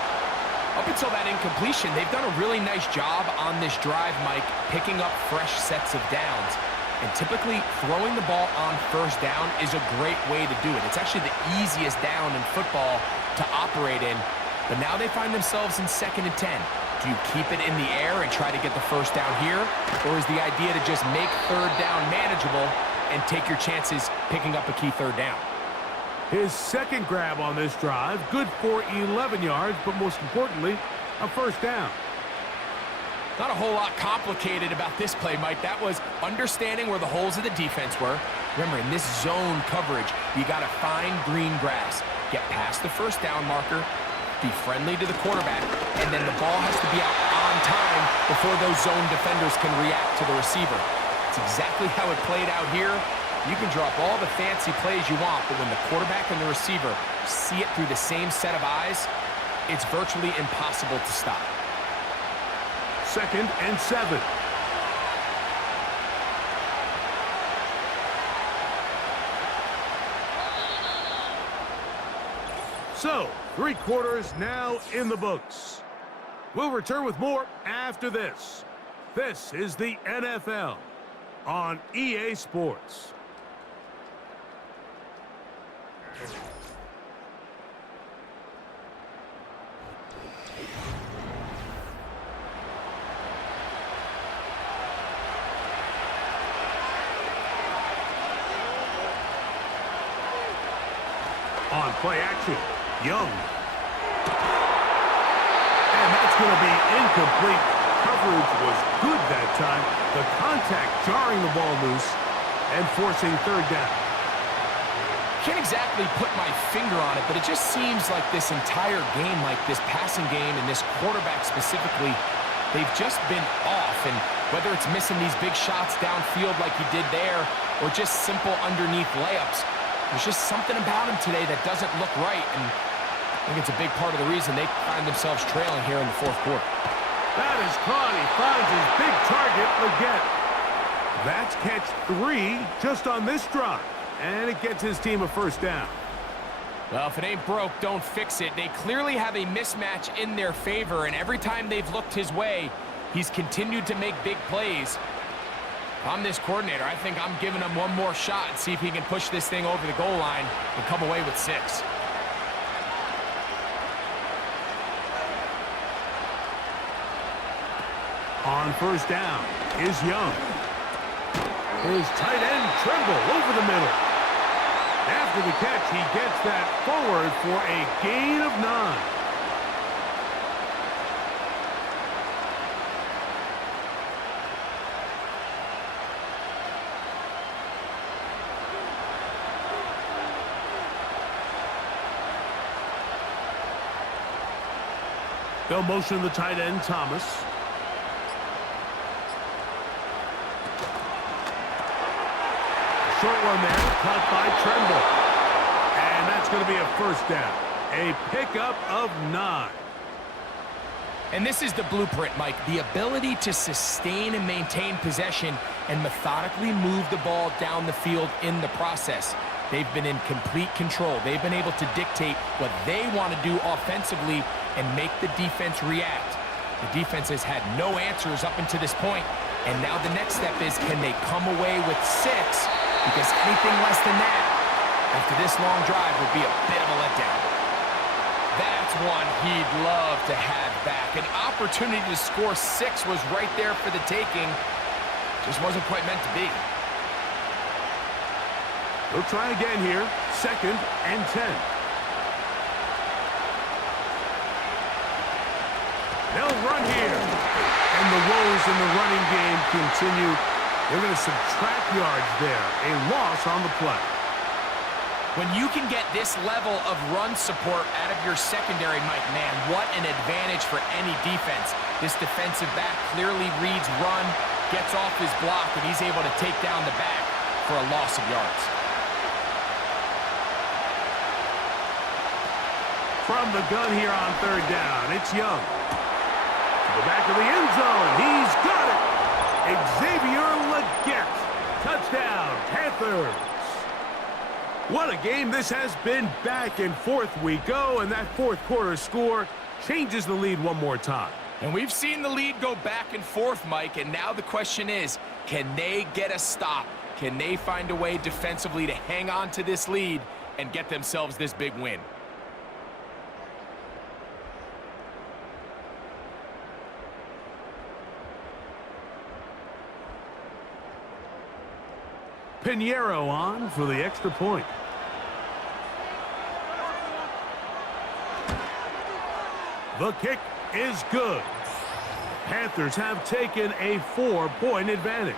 Up until that incompletion, they've done a really nice job on this drive, Mike, picking up fresh sets of downs. And typically, throwing the ball on first down is a great way to do it. It's actually the easiest down in football to operate in. But now they find themselves in 2nd and 10. Do you keep it in the air and try to get the first down here? Or is the idea to just make third down manageable and take your chances picking up a key third down? His second grab on this drive, good for 11 yards, but most importantly, a first down. Not a whole lot complicated about this play, Mike. That was understanding where the holes of the defense were. Remember, in this zone coverage, you got to find green grass, get past the first down marker, be friendly to the quarterback, and then the ball has to be out on time before those zone defenders can react to the receiver. It's exactly how it played out here. You can drop all the fancy plays you want, but when the quarterback and the receiver see it through the same set of eyes, it's virtually impossible to stop. 2nd and 7. So, 3 quarters now in the books. We'll return with more after this. This is the NFL on EA Sports. On play action, Young. And that's going to be incomplete. Coverage was good that time. The contact jarring the ball loose and forcing third down. can't exactly put my finger on it, but it just seems like this entire game, like this passing game and this quarterback specifically, they've just been off. And whether it's missing these big shots downfield like he did there or just simple underneath layups, there's just something about him today that doesn't look right. And I think it's a big part of the reason they find themselves trailing here in the fourth quarter. That is caught. He finds his big target again. That's catch 3 just on this drive. And it gets his team a first down. Well, if it ain't broke, don't fix it. They clearly have a mismatch in their favor, and every time they've looked his way, he's continued to make big plays. If I'm this coordinator, I think I'm giving him one more shot and see if he can push this thing over the goal line and come away with 6. On first down is Young. His tight end Trimble over the middle. After the catch, he gets that forward for a gain of 9. They'll motion the tight end Thomas. Short one there, caught by Trimble. And that's going to be a first down. A pickup of 9. And this is the blueprint, Mike. The ability to sustain and maintain possession and methodically move the ball down the field in the process. They've been in complete control. They've been able to dictate what they want to do offensively and make the defense react. The defense has had no answers up until this point, and now the next step is, can they come away with 6? Because anything less than that, after this long drive, would be a bit of a letdown. That's one he'd love to have back. An opportunity to score 6 was right there for the taking. Just wasn't quite meant to be. They'll try again here. 2nd and 10. They'll run here. And the woes in the running game continue. They're going to subtract yards there. A loss on the play. When you can get this level of run support out of your secondary, Mike, man, what an advantage for any defense. This defensive back clearly reads run, gets off his block, and he's able to take down the back for a loss of yards. From the gun here on 3rd down, it's Young. To the back of the end zone. He's got it. Xavier Legette. Touchdown, Panthers. What a game this has been. Back and forth we go, and that fourth quarter score changes the lead one more time. And we've seen the lead go back and forth, Mike, and now the question is, can they get a stop? Can they find a way defensively to hang on to this lead and get themselves this big win? Pinheiro on for the extra point. The kick is good. Panthers have taken a 4-point advantage.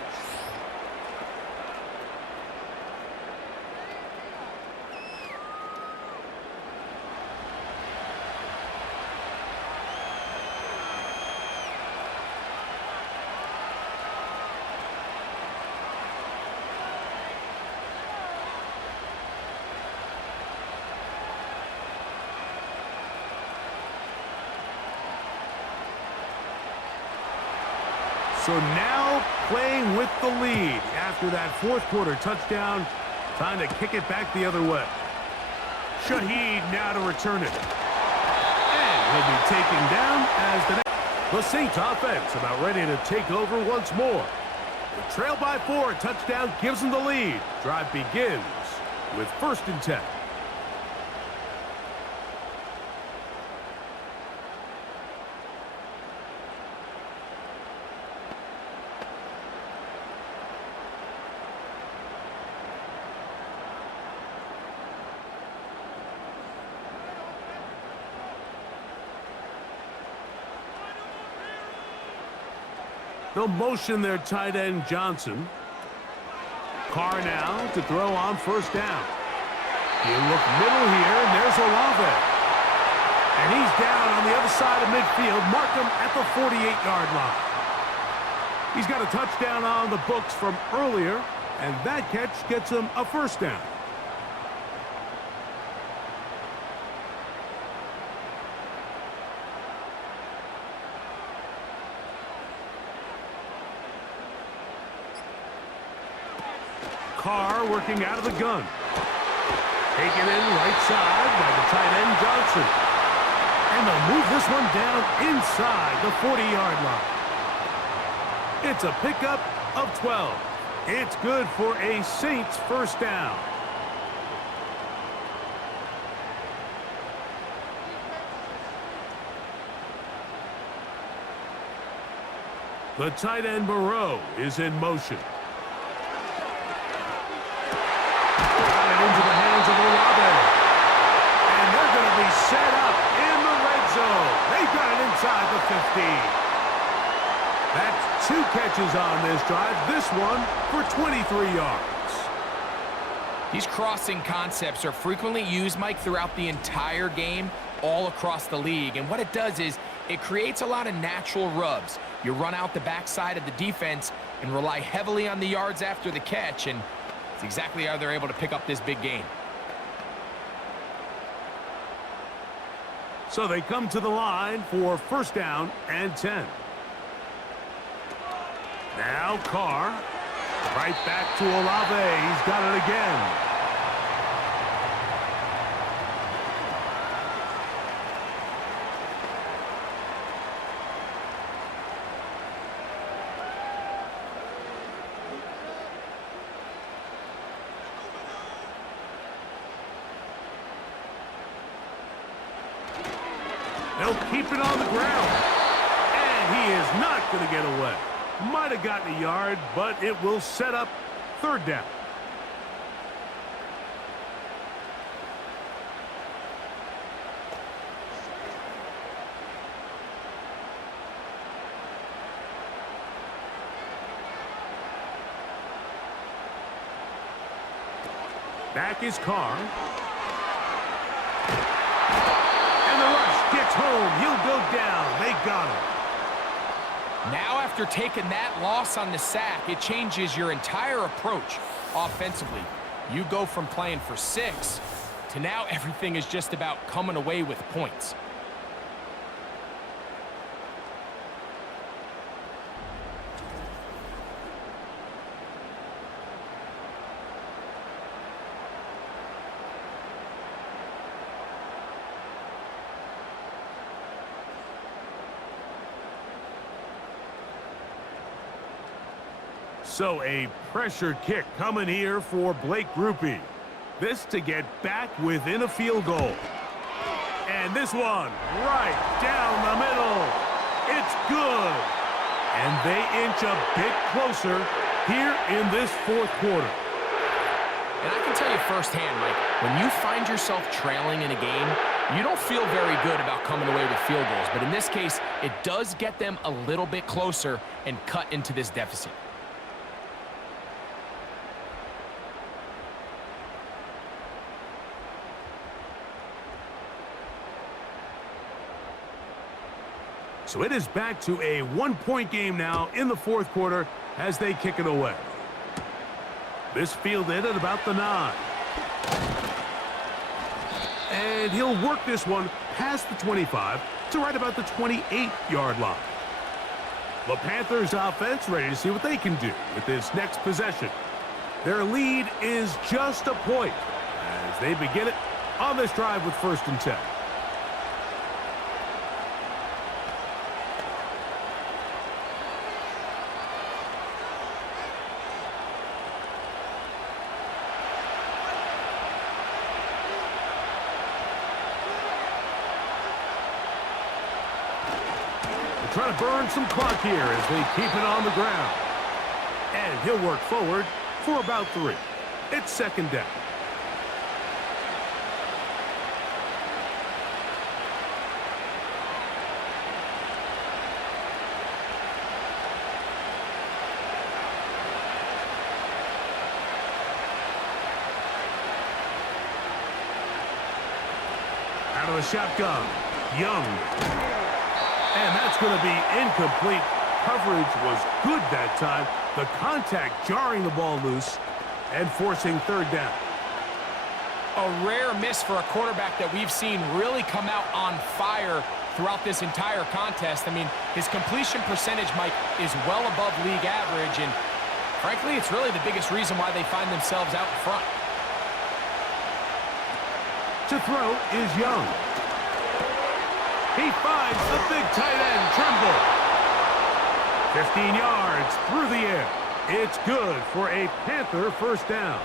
So now playing with the lead after that fourth quarter touchdown. Time to kick it back the other way. Shaheed now to return it. And he'll be taken down as the Saints offense about ready to take over once more. The trail by 4. Touchdown gives them the lead. Drive begins with 1st and 10. They'll motion their tight end Johnson. Carr now to throw on 1st down. You look middle here, and there's Olave. And he's down on the other side of midfield. Mark him at the 48-yard line. He's got a touchdown on the books from earlier, and that catch gets him a first down. Carr working out of the gun. Taken in right side by the tight end Johnson. And they'll move this one down inside the 40-yard line. It's a pickup of 12. It's good for a Saints first down. The tight end Moreau is in motion. Into the hands of Olave. And they're going to be set up in the red zone. They've got it inside the 15. That's 2 catches on this drive. This one for 23 yards. These crossing concepts are frequently used, Mike, throughout the entire game, all across the league. And what it does is it creates a lot of natural rubs. You run out the backside of the defense and rely heavily on the yards after the catch, and it's exactly how they're able to pick up this big gain. So they come to the line for first down and 10. Now Carr. Right back to Olave. He's got it again. They'll keep it on the ground. And he is not going to get away. Might have gotten a yard, but it will set up third down. Back is Carr. Gets home. He'll go down. They got him. Now, after taking that loss on the sack, it changes your entire approach offensively. You go from playing for 6 to now everything is just about coming away with points. So a pressure kick coming here for Blake Grupe. This to get back within a field goal. And this one right down the middle. It's good. And they inch a bit closer here in this fourth quarter. And I can tell you firsthand, Mike, when you find yourself trailing in a game, you don't feel very good about coming away with field goals. But in this case, it does get them a little bit closer and cut into this deficit. So it is back to a one-point game now in the fourth quarter as they kick it away. This fielded at about the 9. And he'll work this one past the 25 to right about the 28-yard line. The Panthers offense ready to see what they can do with this next possession. Their lead is just a point as they begin it on this drive with first and 10. Trying to burn some clock here as they keep it on the ground. And he'll work forward for about 3. It's second down. a shotgun. Young. And that's going to be incomplete. Coverage was good that time. The contact jarring the ball loose and forcing third down. A rare miss for a quarterback that we've seen really come out on fire throughout this entire contest. I mean, his completion percentage, Mike, is well above league average, and frankly, it's really the biggest reason why they find themselves out in front. To throw is Young. He finds the big tight end, Trimble. 15 yards through the air. It's good for a Panther first down.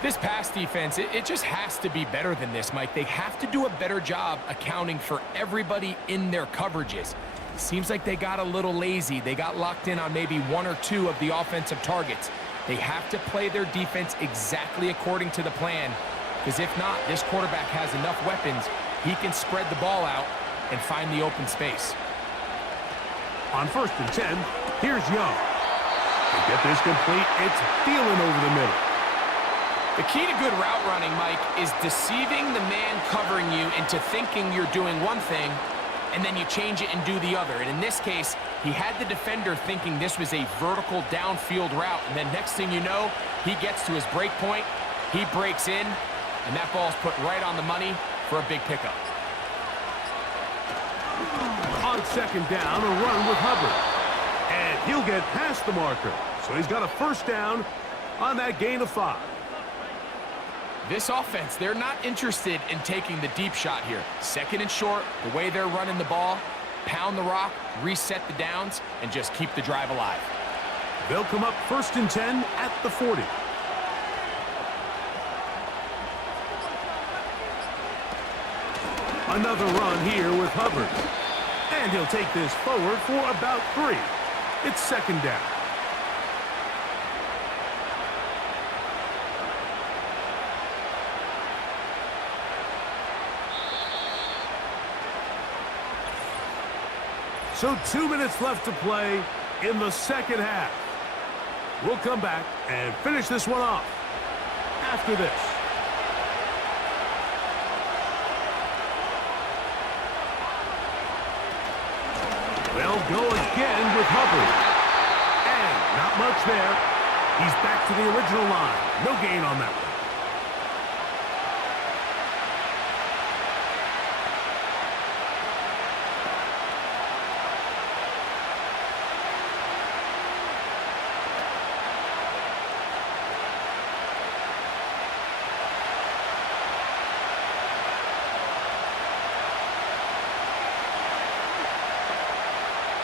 This pass defense, it just has to be better than this, Mike. They have to do a better job accounting for everybody in their coverages. Seems like they got a little lazy. They got locked in on maybe one or two of the offensive targets. They have to play their defense exactly according to the plan, because if not, this quarterback has enough weapons. He can spread the ball out and find the open space. On 1st and 10, here's Young. To get this complete, it's Thielen over the middle. The key to good route running, Mike, is deceiving the man covering you into thinking you're doing one thing, and then you change it and do the other. And in this case, he had the defender thinking this was a vertical downfield route, and then next thing you know, he gets to his break point, he breaks in, and that ball's put right on the money for a big pickup. On 2nd down, a run with Hubbard. And he'll get past the marker. So he's got a first down on that gain of 5. This offense, they're not interested in taking the deep shot here. 2nd and short, the way they're running the ball, pound the rock, reset the downs, and just keep the drive alive. They'll come up 1st and 10 at the 40. Another run here with Hubbard. And he'll take this forward for about 3. It's 2nd down. So 2 minutes left to play in the 2nd half. We'll come back and finish this one off after this. They'll go again with Hubbard. And not much there. He's back to the original line. No gain on that one.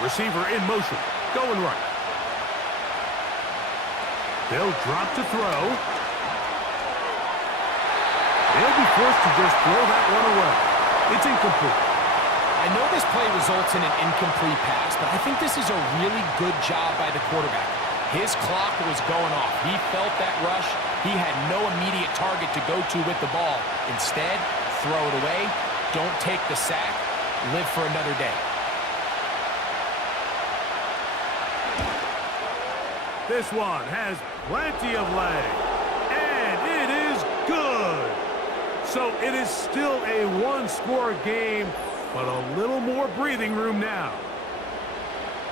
Receiver in motion, going right. They'll drop to throw. They'll be forced to just throw that one away. It's incomplete. I know this play results in an incomplete pass, but I think this is a really good job by the quarterback. His clock was going off. He felt that rush. He had no immediate target to go to with the ball. Instead, throw it away. Don't take the sack. Live for another day. This one has plenty of leg, and it is good. So it is still a one-score game, but a little more breathing room now.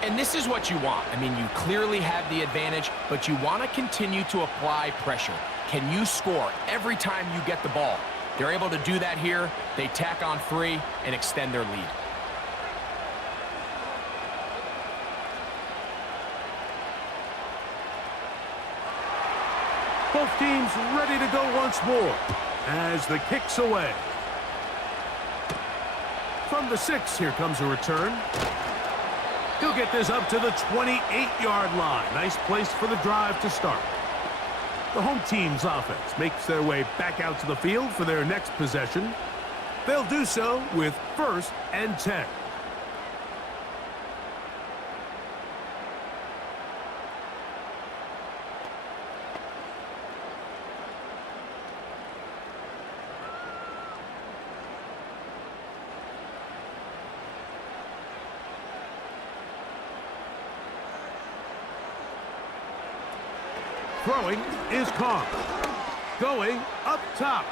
And this is what you want. I mean, you clearly have the advantage, but you want to continue to apply pressure. Can you score every time you get the ball? They're able to do that here. They tack on 3 and extend their lead. Both teams ready to go once more as the kick's away. From the 6, here comes a return. He'll get this up to the 28-yard line. Nice place for the drive to start. The home team's offense makes their way back out to the field for their next possession. They'll do so with 1st and 10. Throwing is Carr. Going up top.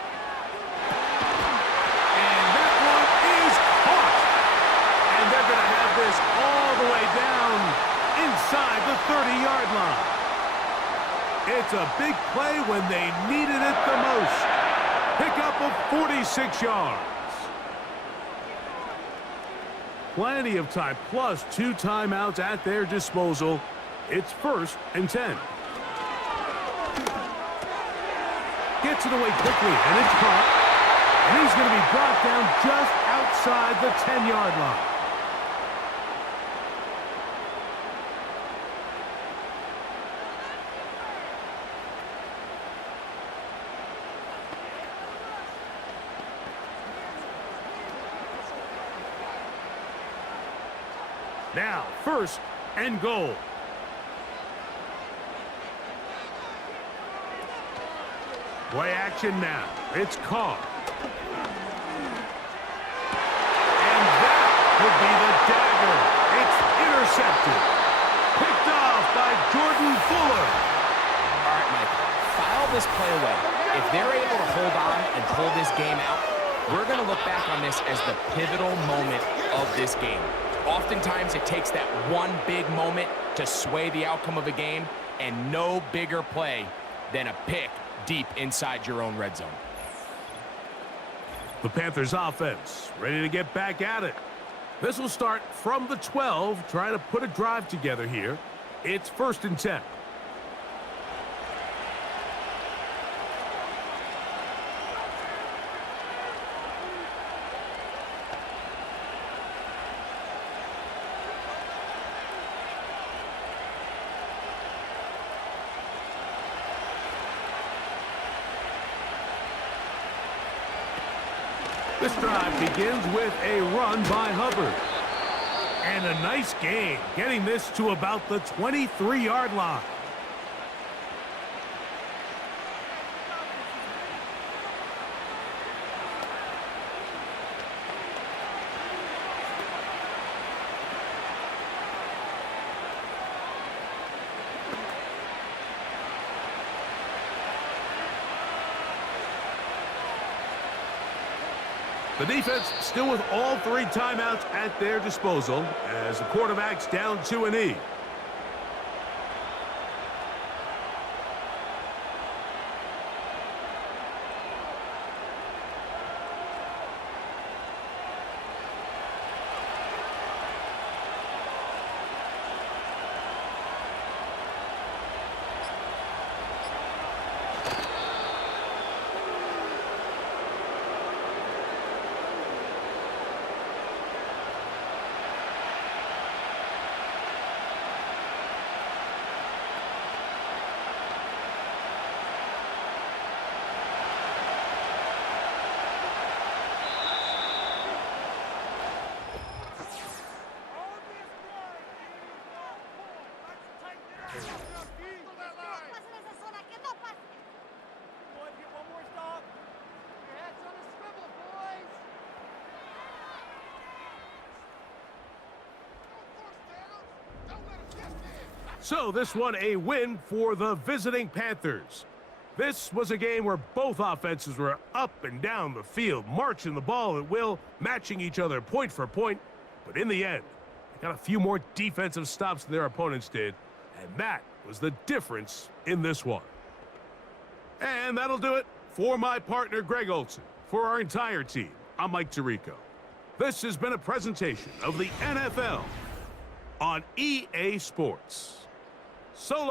And this all the way down inside the 30-yard line. It's a big play when they needed it the most. Pickup of 46 yards. Plenty of time, plus 2 timeouts at their disposal. It's 1st and 10. Gets it away quickly, and it's caught. And he's going to be brought down just outside the 10-yard line. Now, 1st and goal. Play action now. It's caught. And that could be the dagger. It's intercepted. Picked off by Jordan Fuller. All right, Mike, file this play away. If they're able to hold on and pull this game out, we're going to look back on this as the pivotal moment of this game. Oftentimes, it takes that one big moment to sway the outcome of a game, and no bigger play than a pick deep inside your own red zone. The Panthers offense ready to get back at it. This will start from the 12, trying to put a drive together here. It's 1st and 10. This drive begins with a run by Hubbard. And a nice gain, getting this to about the 23-yard line. The defense still with all 3 timeouts at their disposal as the quarterback's down to a knee. So this one a win for the visiting Panthers. This was a game where both offenses were up and down the field, marching the ball at will, matching each other point for point. But in the end, they got a few more defensive stops than their opponents did, and that was the difference in this one. And that'll do it for my partner, Greg Olson. For our entire team, I'm Mike Tirico. This has been a presentation of the NFL on EA Sports. So long.